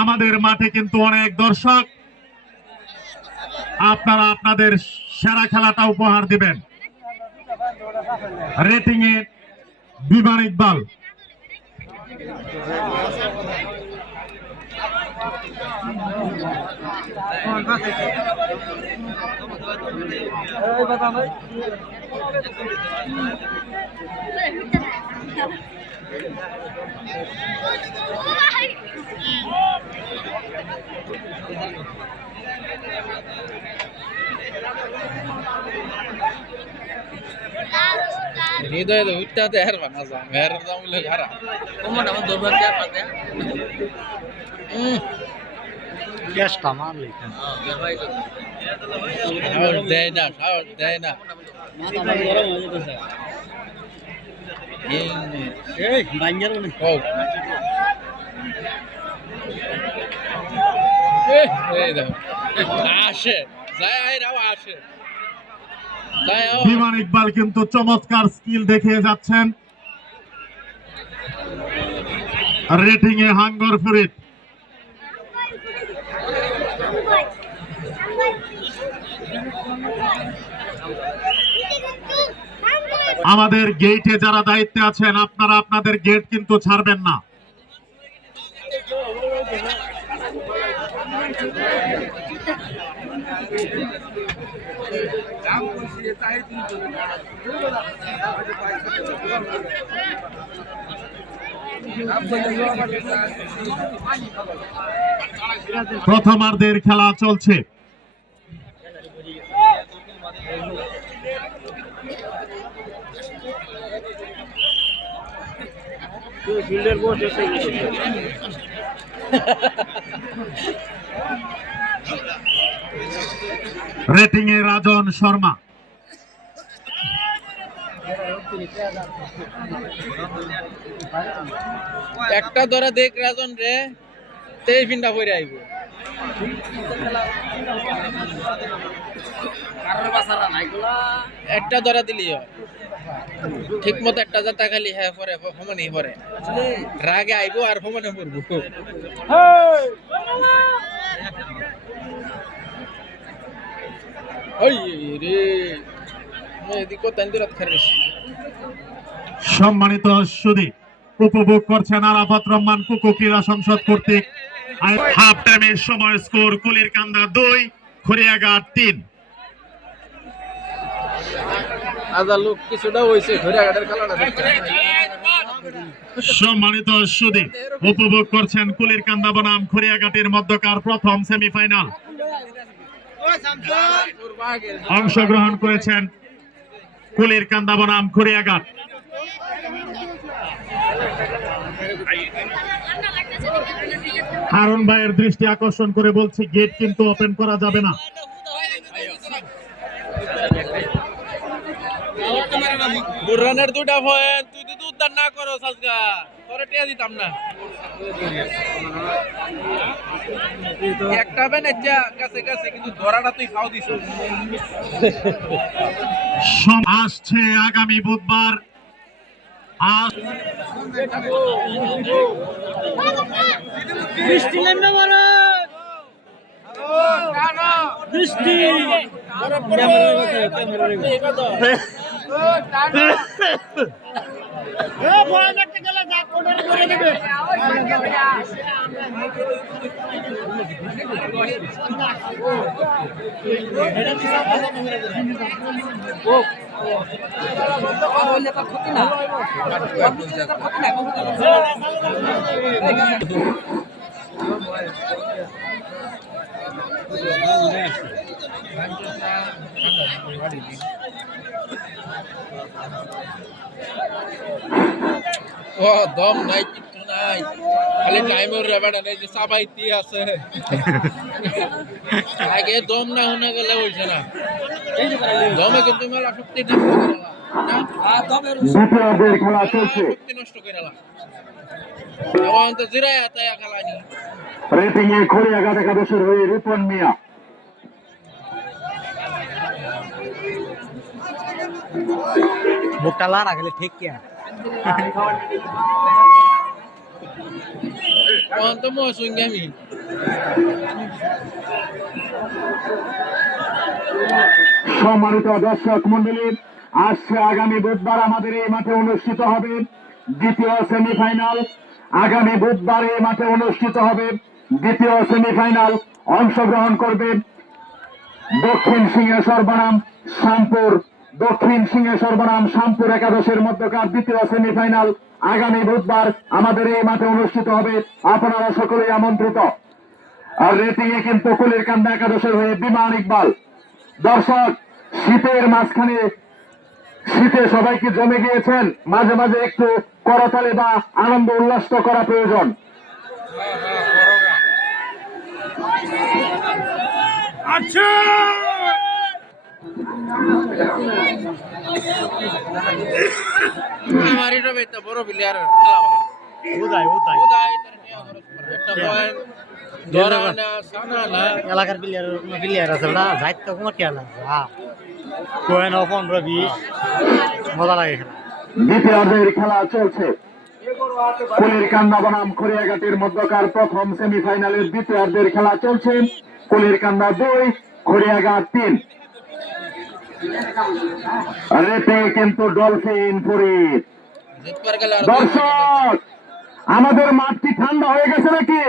আমাদের মাঠে কিন্তু অনেক দর্শক। আপনারা আপনাদের সেরা খেলাটা উপহার দিবেন। রেটিং এ বিমান ইকবাল, হৃদয় তো উঠতে হতে হের বানা যাম হের যাম বলে ঘাড়া কমন আমার দরবার কে পাতে গ্যাসটা মারলি কেন? সাহস দেয় না সাহস দেয় না এই বাঙ্গার মনে ও এই দেখো আসে যায় আইরাও আসে যায় বিমান ইকবাল কিন্তু চমৎকার স্কিল দেখিয়ে যাচ্ছেন। রেটিং এ হাঙ্গর ফরিদ, আমাদের গেটে যারা দায়িত্বে আছেন আপনারা আপনাদের গেট কিন্তু ছাড়বেন না। প্রথমার্ধের খেলা চলছে। রেটিং এ রাজন শর্মা, একটা ধরে দেখ রাজন রে তেই ফিন্ডা পড়ে আইব একটা ধরা দিলি ঠিক মতো একটা জাতা খালি হ্যাঁ পরে সমানই পরে রাগে আইব আর সমানে পড়বো ওই রে এদিক তাই রাত খারিস সম্মানিত সুধী, উপভোগ করছেন আরাফাত রহমান কুকু ক্রীড়া সংসদ কর্তৃক হাফ টাইমের সময় স্কোর কুলির কান্দা 2 খড়িয়াঘাট 3। আজা লোক কিছুটা হইছে ঘড়িয়াঘাটের খেলাটা সম্মানিত সুধী, উপভোগ করছেন কুলির কান্দা বনাম খড়িয়াঘাটের মধ্যকার প্রথম সেমিফাইনাল। অংশগ্রহণ করেছেন কুলির কান্দা বনাম খড়িয়াঘাট। হারুন ভাইয়ের দৃষ্টি আকর্ষণ করে বলছি গেট কিন্তু ওপেন করা যাবে না। বুরহানের দুটা পয়েন্ট তুই যদি উদ্ধার না করো সাজগা তোরে টিয়া দিতাম না একটা বেন কাছে কাছে কিন্তু ধরাটা তুই খাও দিছ আসছে আগামী বুধবার বৃষ্টি নেমে বলো বৃষ্টি ও দম নাই কিছু নাই খালি টাইমের রেবাটা নেই যে সাবাইতি আছে আগে দম না হনে গেলে হইছে না দমে কিন্তু মেলা শক্তি নষ্ট করে এলাম এখন তো জিরাই আতায় খেলানি রেটিং এ খড়িয়াঘাট একাদশের হয়ে রিপন মিয়া, মুখটা লাড়া গেলে ঠিক কি এখন তো মৌসুমি সম্মানিত দর্শক মন্ডলী, আসছে আগামী বুধবার আমাদের এই মাঠে অনুষ্ঠিত হবে দ্বিতীয় সেমিফাইনাল। আগামী বুধবার এই মাঠে অনুষ্ঠিত হবে দ্বিতীয় সেমিফাইনাল। অংশগ্রহণ করবে দক্ষিণ সিংহেশ্বর বনাম শ্যামপুর। দক্ষিণ সিংহেশ্বর বনাম শ্যামপুর একাদশের মধ্যকার দ্বিতীয় সেমিফাইনাল আগামী বুধবার আমাদের এই মাঠে অনুষ্ঠিত হবে। আপনারা সকলেই আমন্ত্রিত। আর রেটিং এ কিন্তু কুলিরকান্দা একাদশের হয়ে বিমান ইকবাল। দর্শক, শীতের মাঝখানে শীতে সবাইকে জমে গিয়েছেন, মাঝে মাঝে একটু করতালি বা আনন্দ উল্লাস করা প্রয়োজন। আচ্ছা আমার এটা বেটা বড় প্লেয়ার খেলা ভালো উদয় উদয় একটা বল ধরা না সানা না এলাকার প্লেয়ার আছে না যাইতে তো কোনো খেয়াল আছে কোয়েন 15-20 মজা লাগে খেলা। দ্বিতীয় অর্ধের খেলা চলছে। কুলিরকান্দা বনাম খড়িয়াঘাটের মধ্যকার প্রথম সেমিফাইনালের দ্বিতীয় অর্ধের খেলা চলছে। কুলিরকান্দা 2, খড়িয়াঘাট 3। রেতে কিন্তু ডলফিন ফরিদ। জিতবার গেল আর দর্শক, আমাদের মাঠ কি ঠান্ডা হয়ে গেছে নাকি?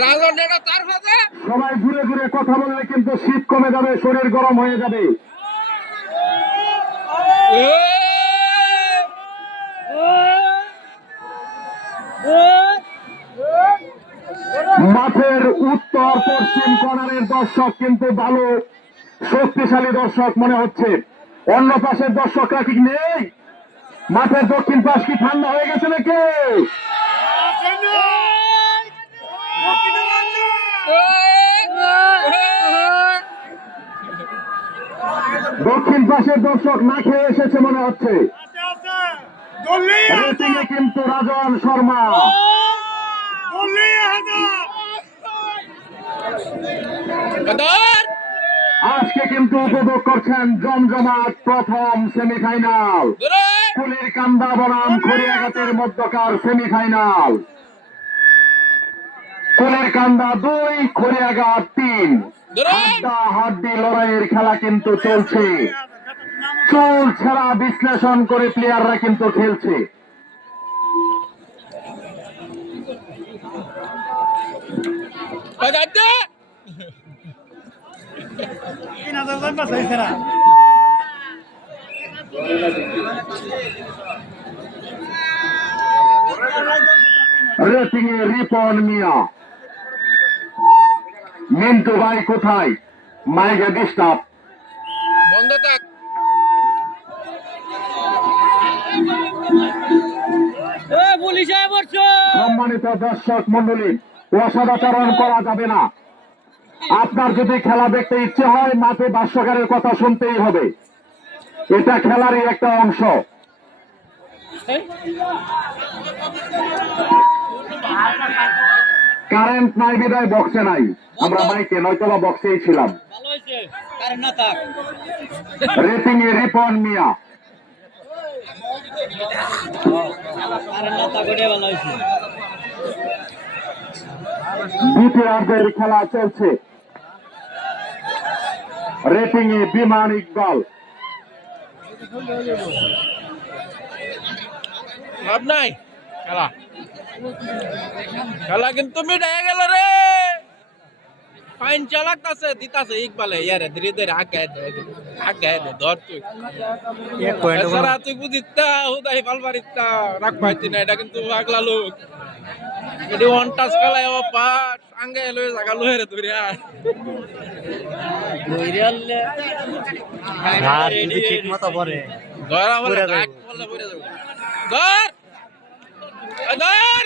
রাজন এটা তার হাতে সবাই ঘুরে ঘুরে কথা বললে কিন্তু শীত কমে যাবে, শরীর গরম হয়ে যাবে। মাঠের উত্তর পশ্চিম কর্নারের দর্শক কিন্তু ভালো শক্তিশালী দর্শক মনে হচ্ছে। অন্য পাশের দর্শকরা ঠিক নেই। মাঠের দক্ষিণ পাশ কি ঠান্ডা হয়ে গেছে নাকি? দক্ষিণ পাশের দর্শক না খেয়ে এসেছে মনে হচ্ছে। রেটিং এ কিন্তু রাজন শর্মা। আজকে কিন্তু উপভোগ করছেন জমজমাট প্রথম সেমিফাইনাল। কুলিরকান্দা বনাম খড়িয়াঘাটের মধ্যকার সেমিফাইনাল। কুলিরকান্দা 2, খড়িয়াঘাট 3। হাড্ডি লড়াইয়ের খেলা কিন্তু চলছে। চুল ছাড়া বিশ্লেষণ করে প্লেয়াররা কিন্তু খেলছে। রেটিং এ রিপন মিয়া। মিন্টু ভাই কোথায়? মাইকে ডিস্টার্ব। বন্ধ থাক সম্মানিত দর্শক মন্ডলী, অসদাচরণ করা যাবে না। আপনার যদি খেলা দেখতে ইচ্ছে হয়, মাঠে ভাষ্যকারের কথা শুনতেই হবে। এটা খেলারই একটা অংশ। কারেন্ট নাই বিদায় বক্সে নাই, আমরা মাইকে নয়তোবা বক্সেই ছিলাম। রেটিং এ রিপন মিয়া। দ্বিতীয়ার্ধের খেলা চলছে। রেটিং এ বিমান ইকবাল। লাভ নাই খেলা খেলা কিন্তু মিটাই গেল রে। পাইন চালাকতাছে দিতাছে ইকবালে ইয়ারে ধীরে ধীরে আগে দে ধর তুই এছাড়া তুই বুঝিতা হুদাই পালবারিতা রাখ পাইতি না। এটা কিন্তু পাগলা লোক। এটি ওয়ান টাচ খেলায় পাস আঙ্গে লয়ে জায়গা লয়ে রে ধরিয়া ঠিক মতো পরে ধর আমার রাখ বললে পড়ে যাবে। ধর ধর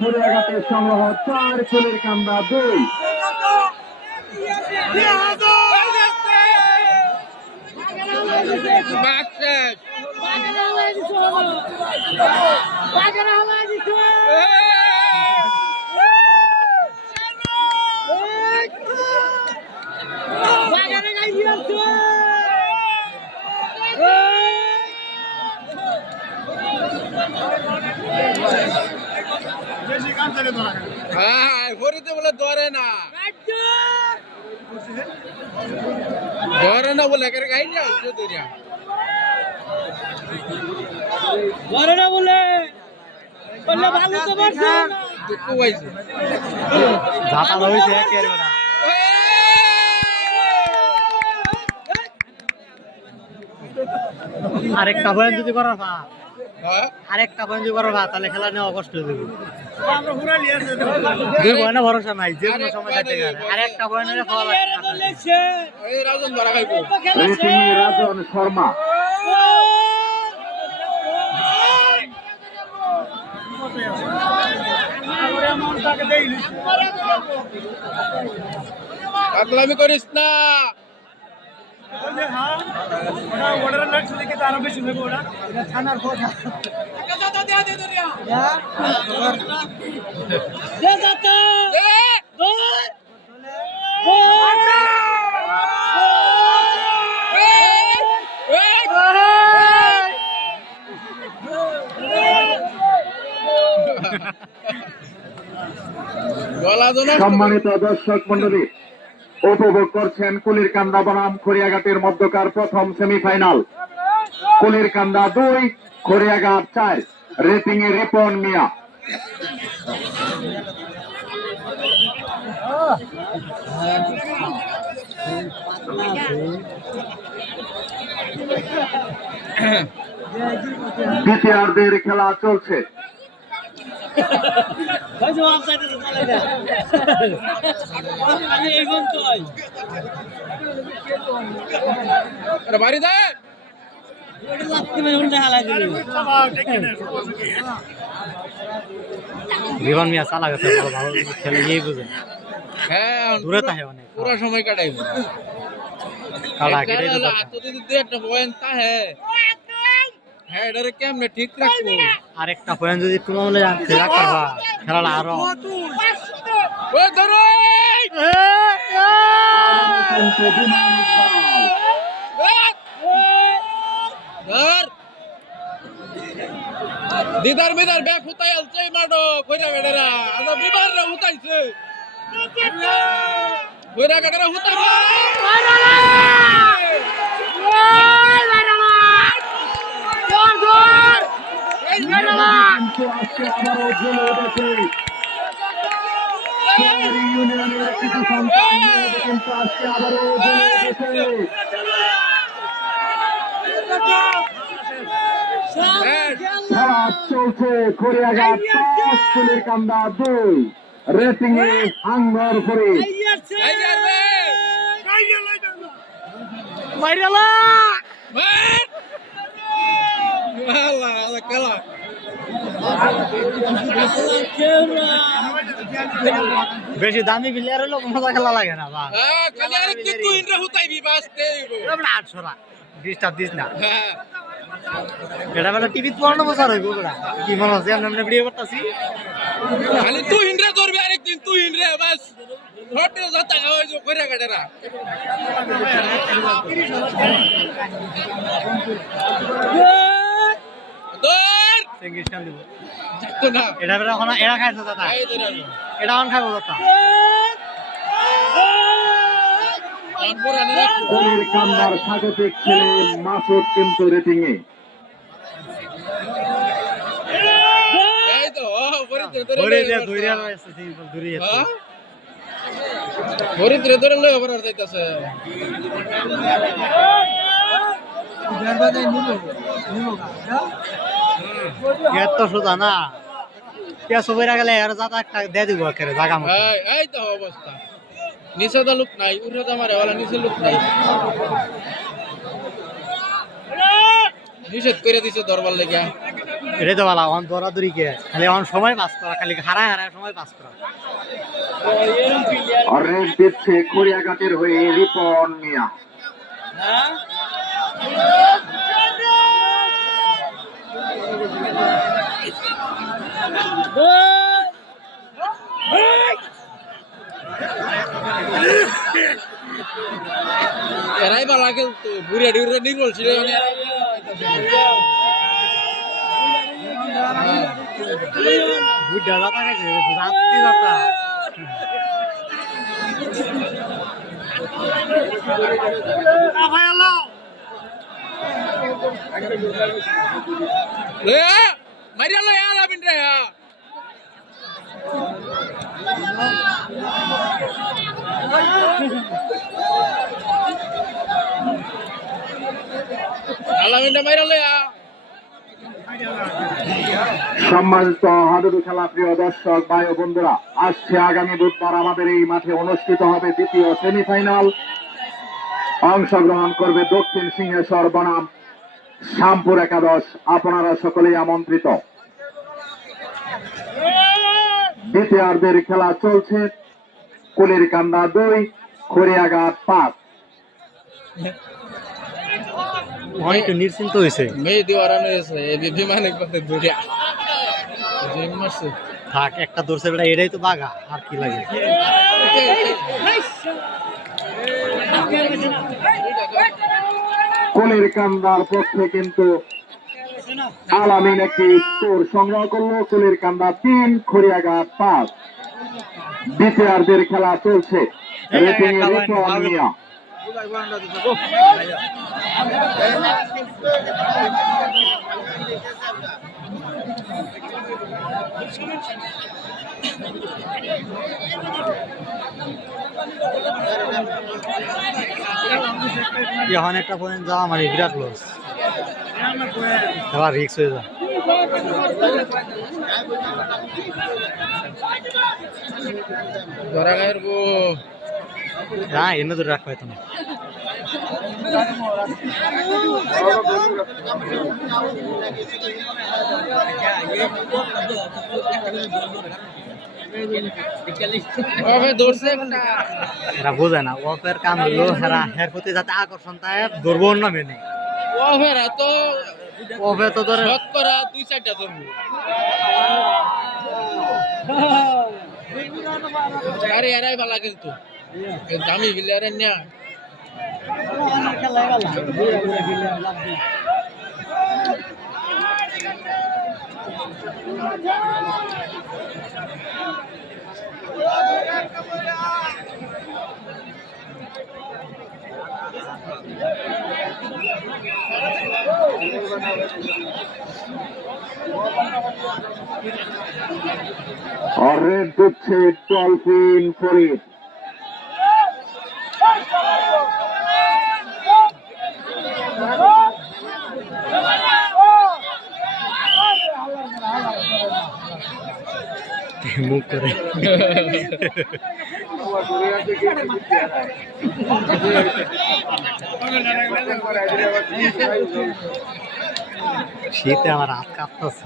খড়িয়াঘাটের সংগ্রহ 4, কুলিরকান্দা 2। ধরে না বলে করে গাই না দুরিয়া ধরে না বলে বললে ভালো তো মারছে না দেখো হইছে ঝাঁটা হইছে একের বেলা আরেকটা বয়ান যদি করার পা হ্যাঁ আরেকটা বয়ান যদি করার পা তাহলে খেলা নেওয়া কষ্ট হয়ে যাবে দুই বয়ানে ভরসা নাই যে কোনো সময় যাইতে পারে আরেকটা বয়ানে খাওয়া লাগবে এই রাজন ধরা খাইবো রেটিং এ রাজন শর্মা আকলামি করিস না গলা জোনা সম্মানিত দর্শক মন্ডলী উপভোগ করছেন কুলিরকান্দা বনাম খড়িয়াঘাটের মধ্যকার প্রথম সেমিফাইনাল কুলিরকান্দা 2 খড়িয়াঘাট 4 রেটিং এ রিপন মিয়া দ্বিতীয়ার্ধের খেলা চলছে আরে বাড়ি দে জীবন মিয়া চালা গেছে ভালো খেলে এই বুঝে হ্যাঁ দূরে থাকে অনেক পুরো সময় কাটাইবো কালা কেটে তো এত যদি দে একটা বয়ান তা হ্যাঁ এটারে কেমনে ঠিক রাখবো আরেকটা পয়েন্ট যদি তুমি বলে জানতে রাখবা খেলাটা আরো ও ধরো দিদার মিদার ব্যাগ হুতাই আলছে মাডো কইরা বেডারা আজ বিবার রে হুতাইছে কইরা বেডারা হুতাই খেলা চলছে খড়িয়াঘাট 5 কুলিরকান্দা 2 রেটিং এ আঙ্গর করে বেশি দামি প্লেয়ার হলো মজা খেলা লাগে না বা আটশোরা ডিস্টার্ব দিস না এটা বেলা টিভি পড়ানো বছর হইব বেড়া কি মনে হচ্ছে আমরা ভিডিও করতেছি খালি তুই হিন্দ্রে ধরবি আরেকদিন তুই হিন্দ্রে বাস হোটে যাতা ওই যে কইরা কাটেরা দর সেঙ্গিশন দিব তো না এটা বেলা এখন এরা খাইছে দাদা এই ধরে এটা অন খাবো দাদা আনপুরানে কুলিরকান্দার স্বাগতিক ছেলে মাসুদ কিন্তু রেটিং এ এই তো ধরে যে ধরে আছে ধরে হ্যাঁ ধরে ধরে ধরে লই আবার যাইতাছে এত সোজা না কে সবাই গেলে আর যাতা একটা দিয়ে দিব একেবারে জায়গা মতো এই তো অবস্থা নিচে তো লোক নাই উঠে তো আমার ওলা নিচে লোক নাই নিষেধ করে দিছে দরবার লেগে এটাই তো বলা অন দৌড়াদৌড়ি কে খালি অন সময় পাস করা খালি হারায় হারায় সময় পাস করা রেড দিচ্ছে খড়িয়াঘাটের হয়ে রিপন মিয়া এরাই বালা খেলতো বুড়িয়া ডিউরা নির্মল ছিল বুঝা যাতা গেছে রাত্রি যাতা মারিয়ালো আলামিন রে আলামিন মারিয়ালো সম্মানিত হাডুডু খেলা প্রিয় দর্শক ভাই ও বন্ধুরা, আসছে আগামী বুধবার আমাদের এই মাঠে অনুষ্ঠিত হবে দ্বিতীয় সেমিফাইনাল। অংশগ্রহণ করবে দক্ষিণ সিংহেশ্বর বনাম শ্যামপুর একাদশ। আপনারা সকলেই আমন্ত্রিত। দ্বিতীয়ার্ধের খেলা চলছে। কুলিরকান্দা 2, খড়িয়াঘাট 5। অনেক নিশ্চিন্ত হয়েছে। মেয়ে দিওয়ারানো হয়েছে বিমানে কথা দূরিয়া মারছে থাক, একটা দৌড়ছে বেটা, এটাই তো বাঘা, আর কি লাগে। কুলিরকান্দার পক্ষে কিন্তু আলামিন একটি স্কোর সংগ্রহ করলো। কুলিরকান্দা 3, খড়িয়াঘাট 5। দ্বিতীয়ার্ধের খেলা চলছে। রেটিং এ রিপন মিয়া। এখন একটা পয়েন্ট যাওয়া মানে বিরাট লস, খেলা রিক্স হয়ে যায়। ধরা গায়ের গো হ্যাঁ, এনে তো রাখ পাইতো না। দৌড়ছে এরা বোঝে না ওপের কাম হলো হেরা হের প্রতি যাতে আকর্ষণ তাই ধরবো না মেনে তো ওপে তো ধরে করা 2-4টা ধরবো। আরে এরাই ভালো কিন্তু দামি প্লেয়ারের না রেড দিচ্ছে ডলফিন ফরিদ। মুখ করে শীতে আমার হাত কাঁপতেছে।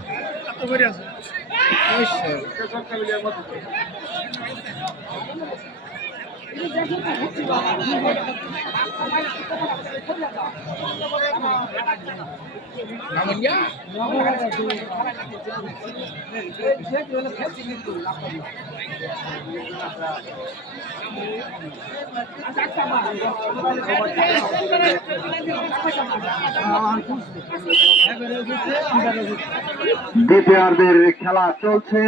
দ্বিতীয়ার্ধের খেলা চলছে।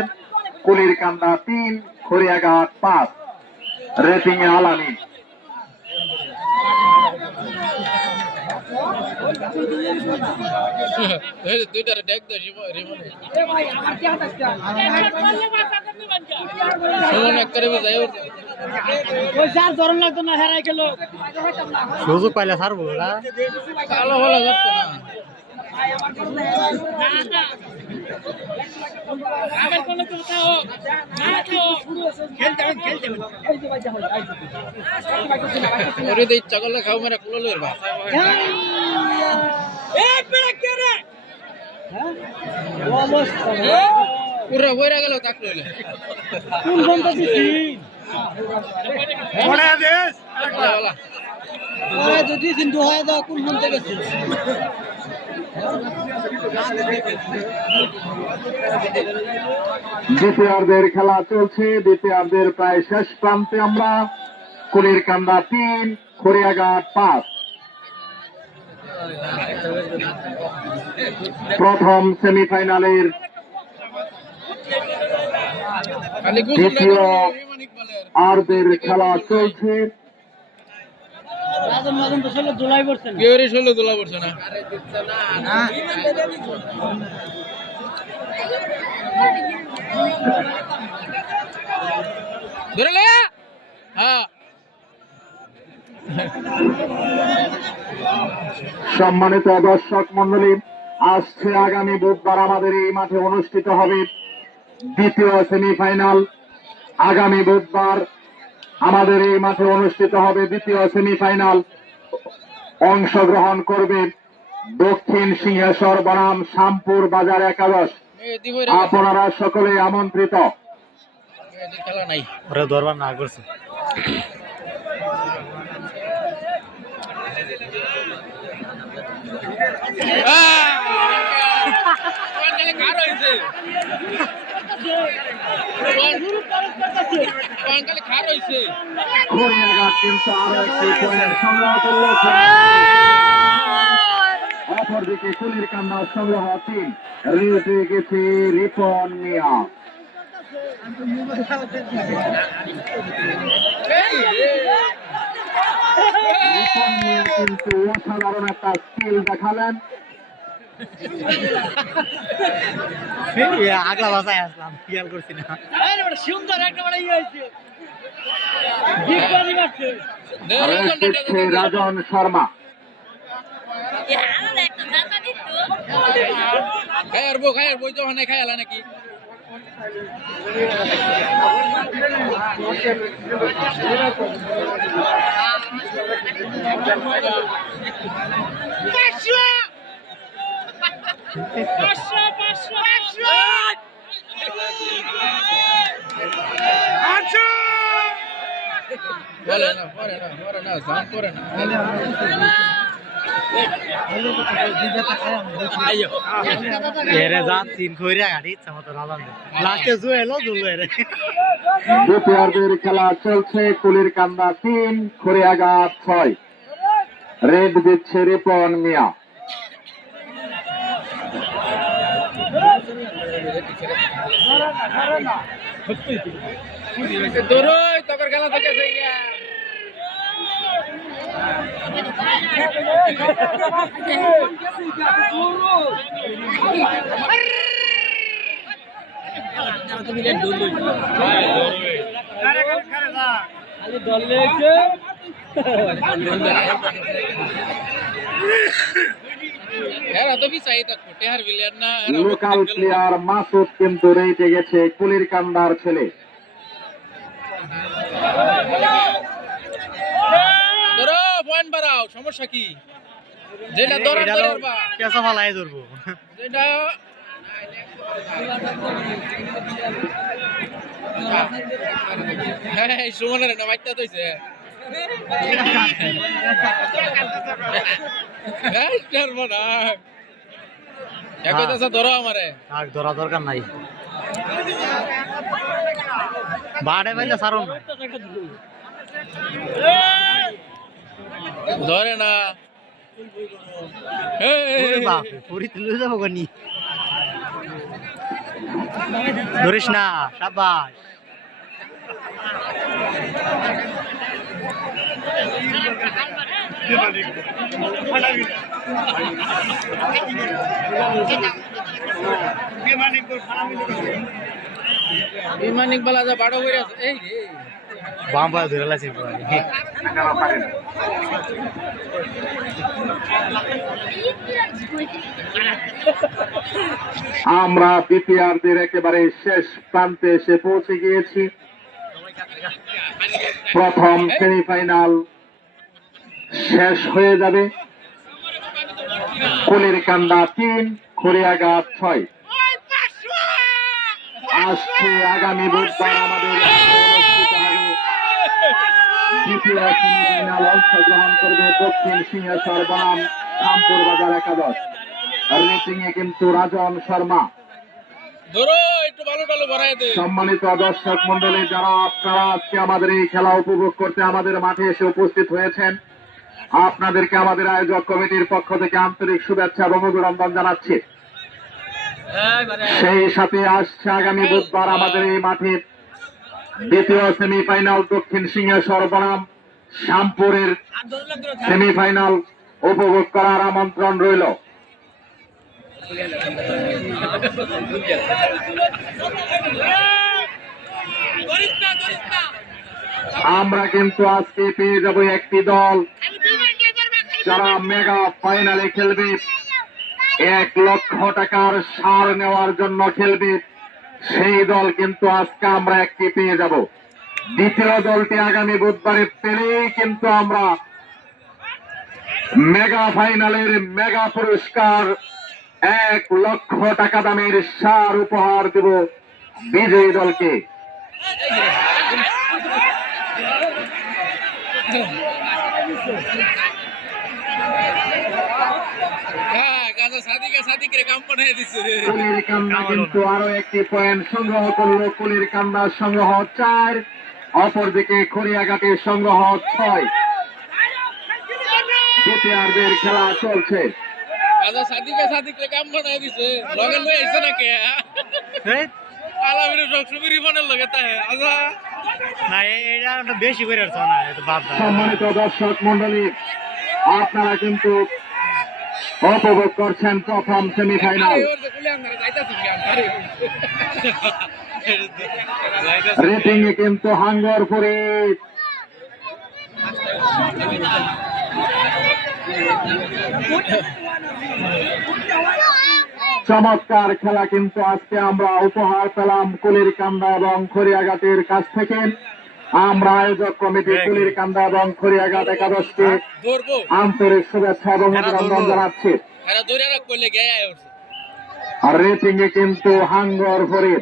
কুলিরকান্দা 3, খড়িয়াঘাট 5। রেটিং এ আলামিন। দুইটার ডেক দো সুযোগ পাইলে ছাড়বো না। কালো ভালো করতো না ইচ্ছা করলে খাও মেরা কুলো পুরো বইরা গেল তাক লইলে যদি কিন্তু হয় তো কোন মন থেকে দ্বিতীয়ার্ধের খেলা চলছে। দ্বিতীয়ার্ধের প্রায় শেষ প্রান্তে আমরা। কুলিরকান্দা 3, খড়িয়াঘাট 5। প্রথম সেমিফাইনালের দ্বিতীয় আর্ধের খেলা চলছে। পিওরি ষোলো তোলা পড়ছে না ধরে লে হ্যাঁ সম্মানিত দর্শক মন্ডলী, আসছে আগামী বুধবার আমাদের এই মাঠে অনুষ্ঠিত হবে দ্বিতীয় সেমিফাইনাল। আগামী বুধবার আমাদের এই মাঠে অনুষ্ঠিত হবে দ্বিতীয় সেমিফাইনাল। অংশগ্রহণ করবে দক্ষিণ সিংহেশ্বর বনাম শ্যামপুর বাজার একাদশ। আপনারা সকলে আমন্ত্রিত। খেলা নাই ওরা দরবার না করছে কার হয়েছে খার হয়েছে খড়িয়াঘাট কিন্তু আরো একটি পয়েন্ট সংগ্রহ করল। অপরদিকে কুলির কান্না সংগ্রহ 3 রেটে গেছে রিপন মিয়া। রিপন মিয়া কিন্তু অসাধারণ একটা স্কিল দেখালেন। আগলা বাসায় আসলাম খেয়াল করছি না সুন্দর একটা রাজন শর্মা খায়ার বই তো ওখানে খায়ালা নাকি বলে না জান করে না এরে যা তিন কইরা গাড়ি ইচ্ছা মতো রাজান লাস্টে জুয়েলো জুলো এরে দ্বিতীয়ার্ধের খেলা চলছে। কুলির কান্দা 3 খড়িয়াঘাট 6। রেড দিচ্ছে রিপন মিয়া। দৌড়ই তকর খেলা থেকে লোকাল প্লেয়ার মাসুদ কিন্তু রেটে গেছে কুলির কান্দার ছেলে। পয়েন্ট বাড়াও সমস্যা কি যেটা ধরার ধরবা কেসা ফালাই ধরবো যেটা হ্যাঁ সুমনের না বাইকটা তৈছে ধরো আমারে আর ধরা দরকার নাই বাড়ে পাইলে সারুন না ধরে না ধরিস না সাবাস বিমানিক বালা যা বাড়ো হয়ে আছে এই রে বাম পা ধরে লাইছে আমরা দ্বিতীয়ার্ধের একেবারে শেষ প্রান্তে এসে পৌঁছে গিয়েছি। প্রথম সেমিফাইনাল শেষ হয়ে যাবে। কুলির কান্দা 3 খড়িয়াঘাট 6। আসছে আগামী বুধবার আমাদের অনুষ্ঠিত হবে দ্বিতীয় সেমিফাইনাল। অংশগ্রহণ করবে দক্ষিণ সিংহেশ্বর বনাম শ্যামপুর বাজার একাদশ। রেটিং এ কিন্তু রাজন শর্মা। সম্মানিত দর্শক মন্ডলী, যারা আপনারা আজকে আমাদের এই খেলা উপভোগ করতে আমাদের মাঠে এসে উপস্থিত হয়েছেন, আপনাদেরকে আমাদের আয়োজক কমিটির পক্ষ থেকে আন্তরিক শুভেচ্ছা এবং অভিনন্দন জানাচ্ছি। সেই সাথে আসছে আগামী বুধবার আমাদের এই মাঠে দ্বিতীয় সেমিফাইনাল দক্ষিণ সিংহেশ্বর বনাম শ্যামপুরের সেমিফাইনাল উপভোগ করার আমন্ত্রণ রইল। আমরা কিন্তু আজকে পেয়ে যাব একটি দল যারা মেগা ফাইনালে খেলবে, 1,00,000 টাকার সার নেওয়ার জন্য খেলবে। সেই দল কিন্তু আজকে আমরা একটি পেয়ে যাব। দ্বিতীয় দলটি আগামী বুধবারে পেলেই কিন্তু আমরা মেগা ফাইনালের মেগা পুরস্কার 1,00,000 টাকা দামের সার উপহার দেব বিজয়ী দলকে। কুলির কান্দা কিন্তু আরো একটি পয়েন্ট সংগ্রহ করলো। কুলির কান্দার সংগ্রহ 4, অপরদিকে খড়িয়াঘাটের সংগ্রহ 6। দ্বিতীয়ার্ধের খেলা চলছে। বেশি করে সম্মানিত দর্শক মন্ডলী, আপনারা কিন্তু উপভোগ করছেন প্রথম সেমিফাইনাল। রেটিং এ কিন্তু হাঙ্গরপুরে চমৎকার খেলা কিন্তু আজকে আমরা উপহার পেলাম কুলির কান্দা এবং খড়িয়াঘাটের কাছ থেকে। আমরা আয়োজক কমিটি কুলির কান্দা এবং খড়িয়াঘাট একাদশকে আন্তরিক শুভেচ্ছা এবং অভিনন্দন জানাচ্ছি। আর রেটিং এ কিন্তু হাঙ্গরপুরে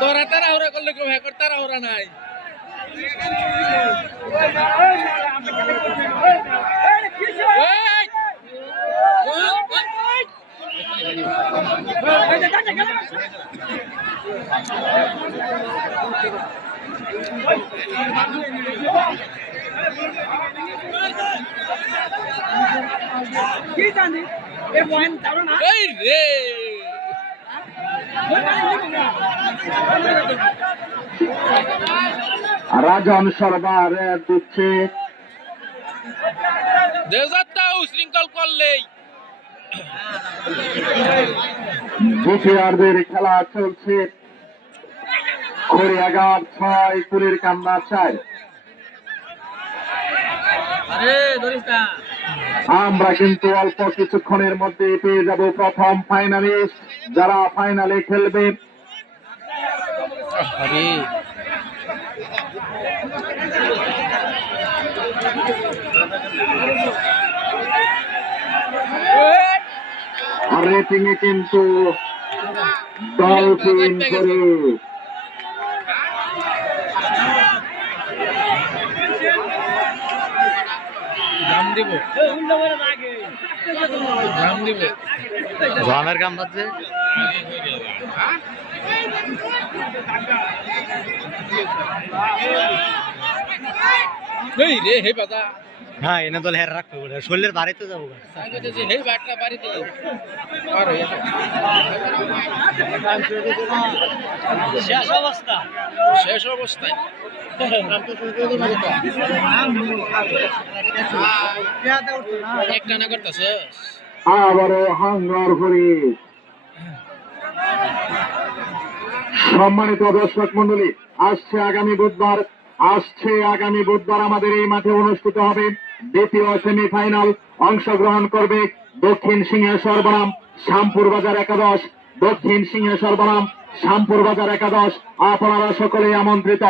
তোরা তাড়াহুড়া করলে কেউ হ্যাঁ তাড়াহুড়া নাই। রাজন সরবার দিচ্ছে উশৃঙ্খল করলেই দ্বিতীয়ার্ধের খেলা চলছে। খড়িয়াঘাট 6, কুলির কান্দা 4। আমরা কিন্তু অল্প কিছুক্ষণের মধ্যে পেয়ে যাব প্রথম ফাইনালিস্ট যারা ফাইনালে খেলবে। রেটিং এ কিন্তু ডলফিন করে গ্রামের কাম বাজছে। হ্যাঁ এনে দল হের রাখতে বলে শরীরের বাড়িতে যাবো। শেষ অবস্থা শেষ অবস্থায় একটা না করতেছে আবারও হাঙ্গার করে। সম্মানিত দর্শক মন্ডলী, আসছে আগামী বুধবার আমাদের এই মাঠে অনুষ্ঠিত হবে দ্বিতীয় সেমিফাইনাল। অংশগ্রহণ করবে দক্ষিণ সিংহেশ্বর বনাম শ্যামপুর বাজার একাদশ। দক্ষিণ সিংহেশ্বর বনাম শ্যামপুর বাজার একাদশ, আপনারা সকলেই আমন্ত্রিত।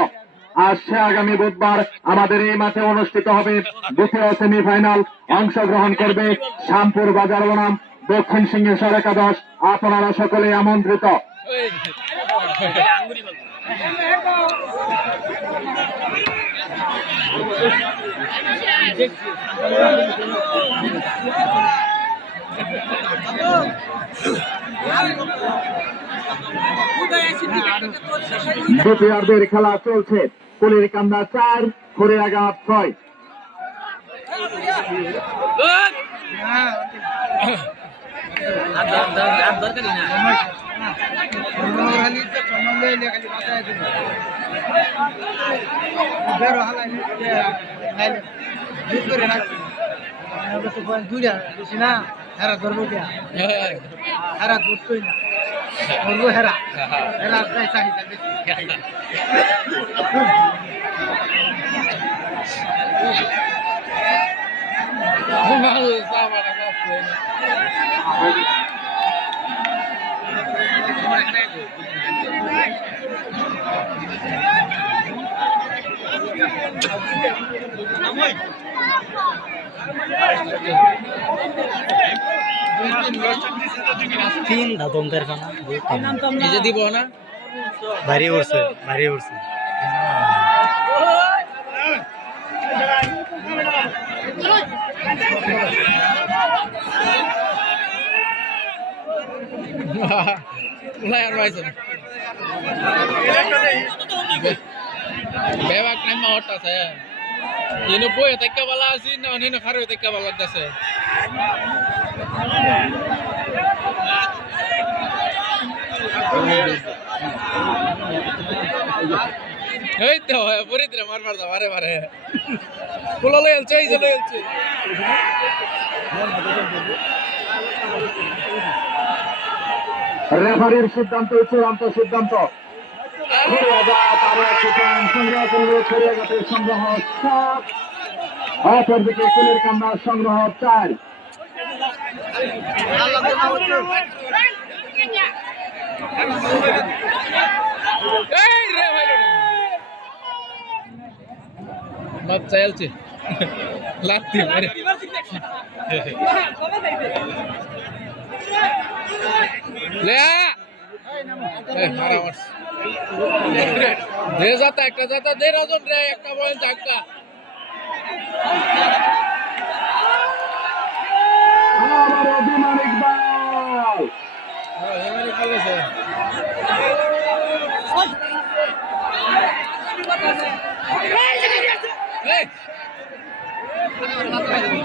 আসছে আগামী বুধবার আমাদের এই মাঠে অনুষ্ঠিত হবে দ্বিতীয় সেমিফাইনাল। অংশগ্রহণ করবে শ্যামপুর বাজার বনাম দক্ষিণ সিংহেশ্বর একাদশ, আপনারা সকলেই আমন্ত্রিত। দ্বিতীয়ার্ধের খেলা চলছে। কুলির কান্দা 4, খড়িয়াঘাট 6। না হেরা ধরবো দিয়া হেরা ধরতোই না ধরবো হেরা হেরা চাহিদা বেশি তিন ধাতন্তের খানা নিজে দিব না ভারী উঠছে ভারী উঠছে Player wise. Bebak nama hota saya. Ini boy tekka bala asin, na ini kharu tekka bala dase. Hei to, puri tere mar da mare mare. Pulo le elche, jalo elche. রেফারির সিদ্ধান্ত চূড়ান্ত সিদ্ধান্ত সংগ্রহ করলে ছড়িয়াঘাটের সংগ্রহ 7 অপরদিকে কুলের কান্নার সংগ্রহ 4 Macca elche. Latti mare. Lea! दे जाता एक जाता दे राजन रे एक पॉइंट একটা আমার অভিমান ইকবাল এবারে কলেছে এই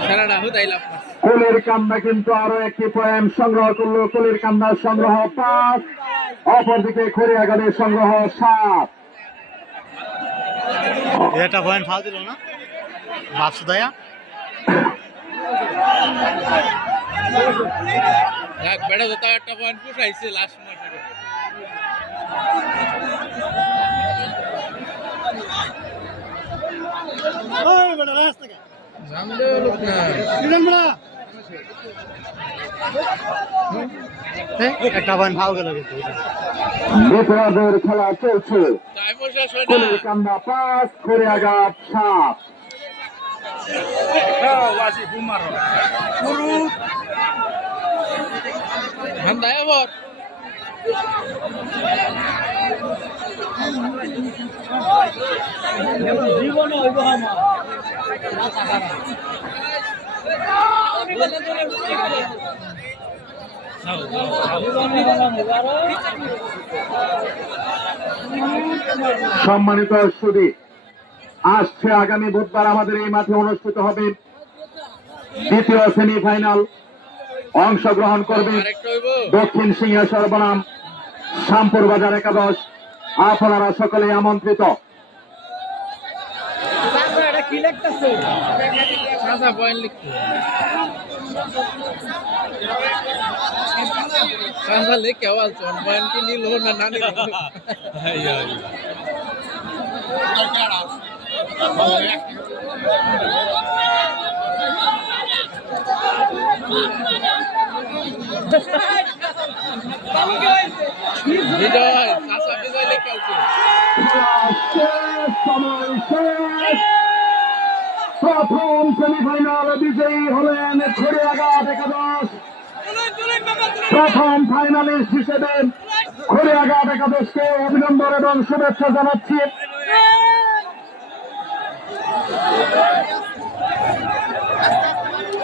সারাটা হুদাইলা কুলের কান্না কিন্তু আরো একটি পয়েন্ট সংগ্রহ করলো কুলের কান্নার সংগ্রহ 5 অপরদিকে খড়িয়াঘাটের সংগ্রহ 7 এটা পয়েন্ট ফাল দিল না বাপসু দয়া এক বেড়া যেটা একটা পয়েন্ট পুষাইছে লাস্ট ম্যাচে ওই বেটা রাস্তা কে জানলে লোক না কিরম বড়া একটা পয়েন্ট ফাল গেল কিন্তু বিপ্লবের খেলা চলছে টাইম শেষ হয় না কুলের কান্না 5 খড়িয়াঘাট 7 ওয়াসি বুমার পুরু হান্দায় বট জীবন হইব আমার সম্মানিত সুধী আসছে আগামী বুধবার আমাদের এই মাঠে অনুষ্ঠিত হবে দ্বিতীয় সেমিফাইনাল অংশগ্রহণ করবে দক্ষিণ সিংহেশ্বর বনাম শ্যামপুর বাজার একাদশ আপনারা সকলে আমন্ত্রিত কি লাগতেছে সাদা পয়েন্ট লিখতে সাদা লিখে আওয়াজ চন পয়েন্ট কি নীল হো না না নীল হাই হাই বিজয় সাসা বিজয় লিখে আছে প্রথম সেমিফাইনাল বিজয়ী হলেন খড়িয়াঘাট একাদশ প্রথম ফাইনালিস্ট হিসেবে খড়িয়াঘাট একাদশকে অভিনন্দন এবং শুভেচ্ছা জানাচ্ছি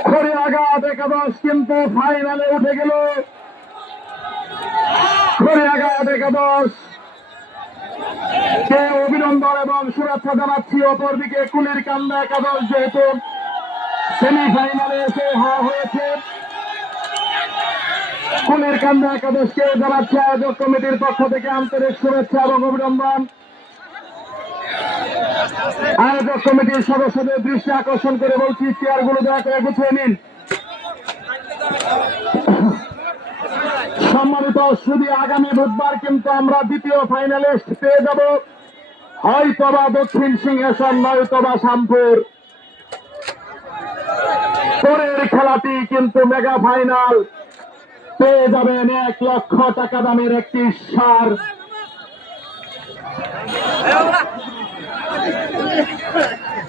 খড়িয়াঘাট একাদশ কিন্তু ফাইনালে উঠে গেল খড়িয়াঘাট একাদশ কে অভিনন্দন এবং শুভেচ্ছা জানাচ্ছি অপরদিকে কুলির কান্দা একাদশ যেহেতু সেমিফাইনালে এসে হয়েছে কুলের কান্দা একাদশকে জানাচ্ছে আয়োজক কমিটির পক্ষ থেকে আন্তরিক শুভেচ্ছা এবং অভিনন্দন। আয়োজক কমিটির সদস্যদের দৃষ্টি আকর্ষণ করে বলছি, চেয়ারগুলো দয়া করে গুছিয়ে নিন। সম্মানিত শুধু আগামী বুধবার কিন্তু আমরা দ্বিতীয় ফাইনালিস্ট পেয়ে যাব, হয়তোবা দক্ষিণ সিংহাসন নয়তোবা শ্যামপুর। পরের খেলাটি কিন্তু মেগা ফাইনাল, পেয়ে যাবেন 1 লক্ষ টাকা দামের একটি সার।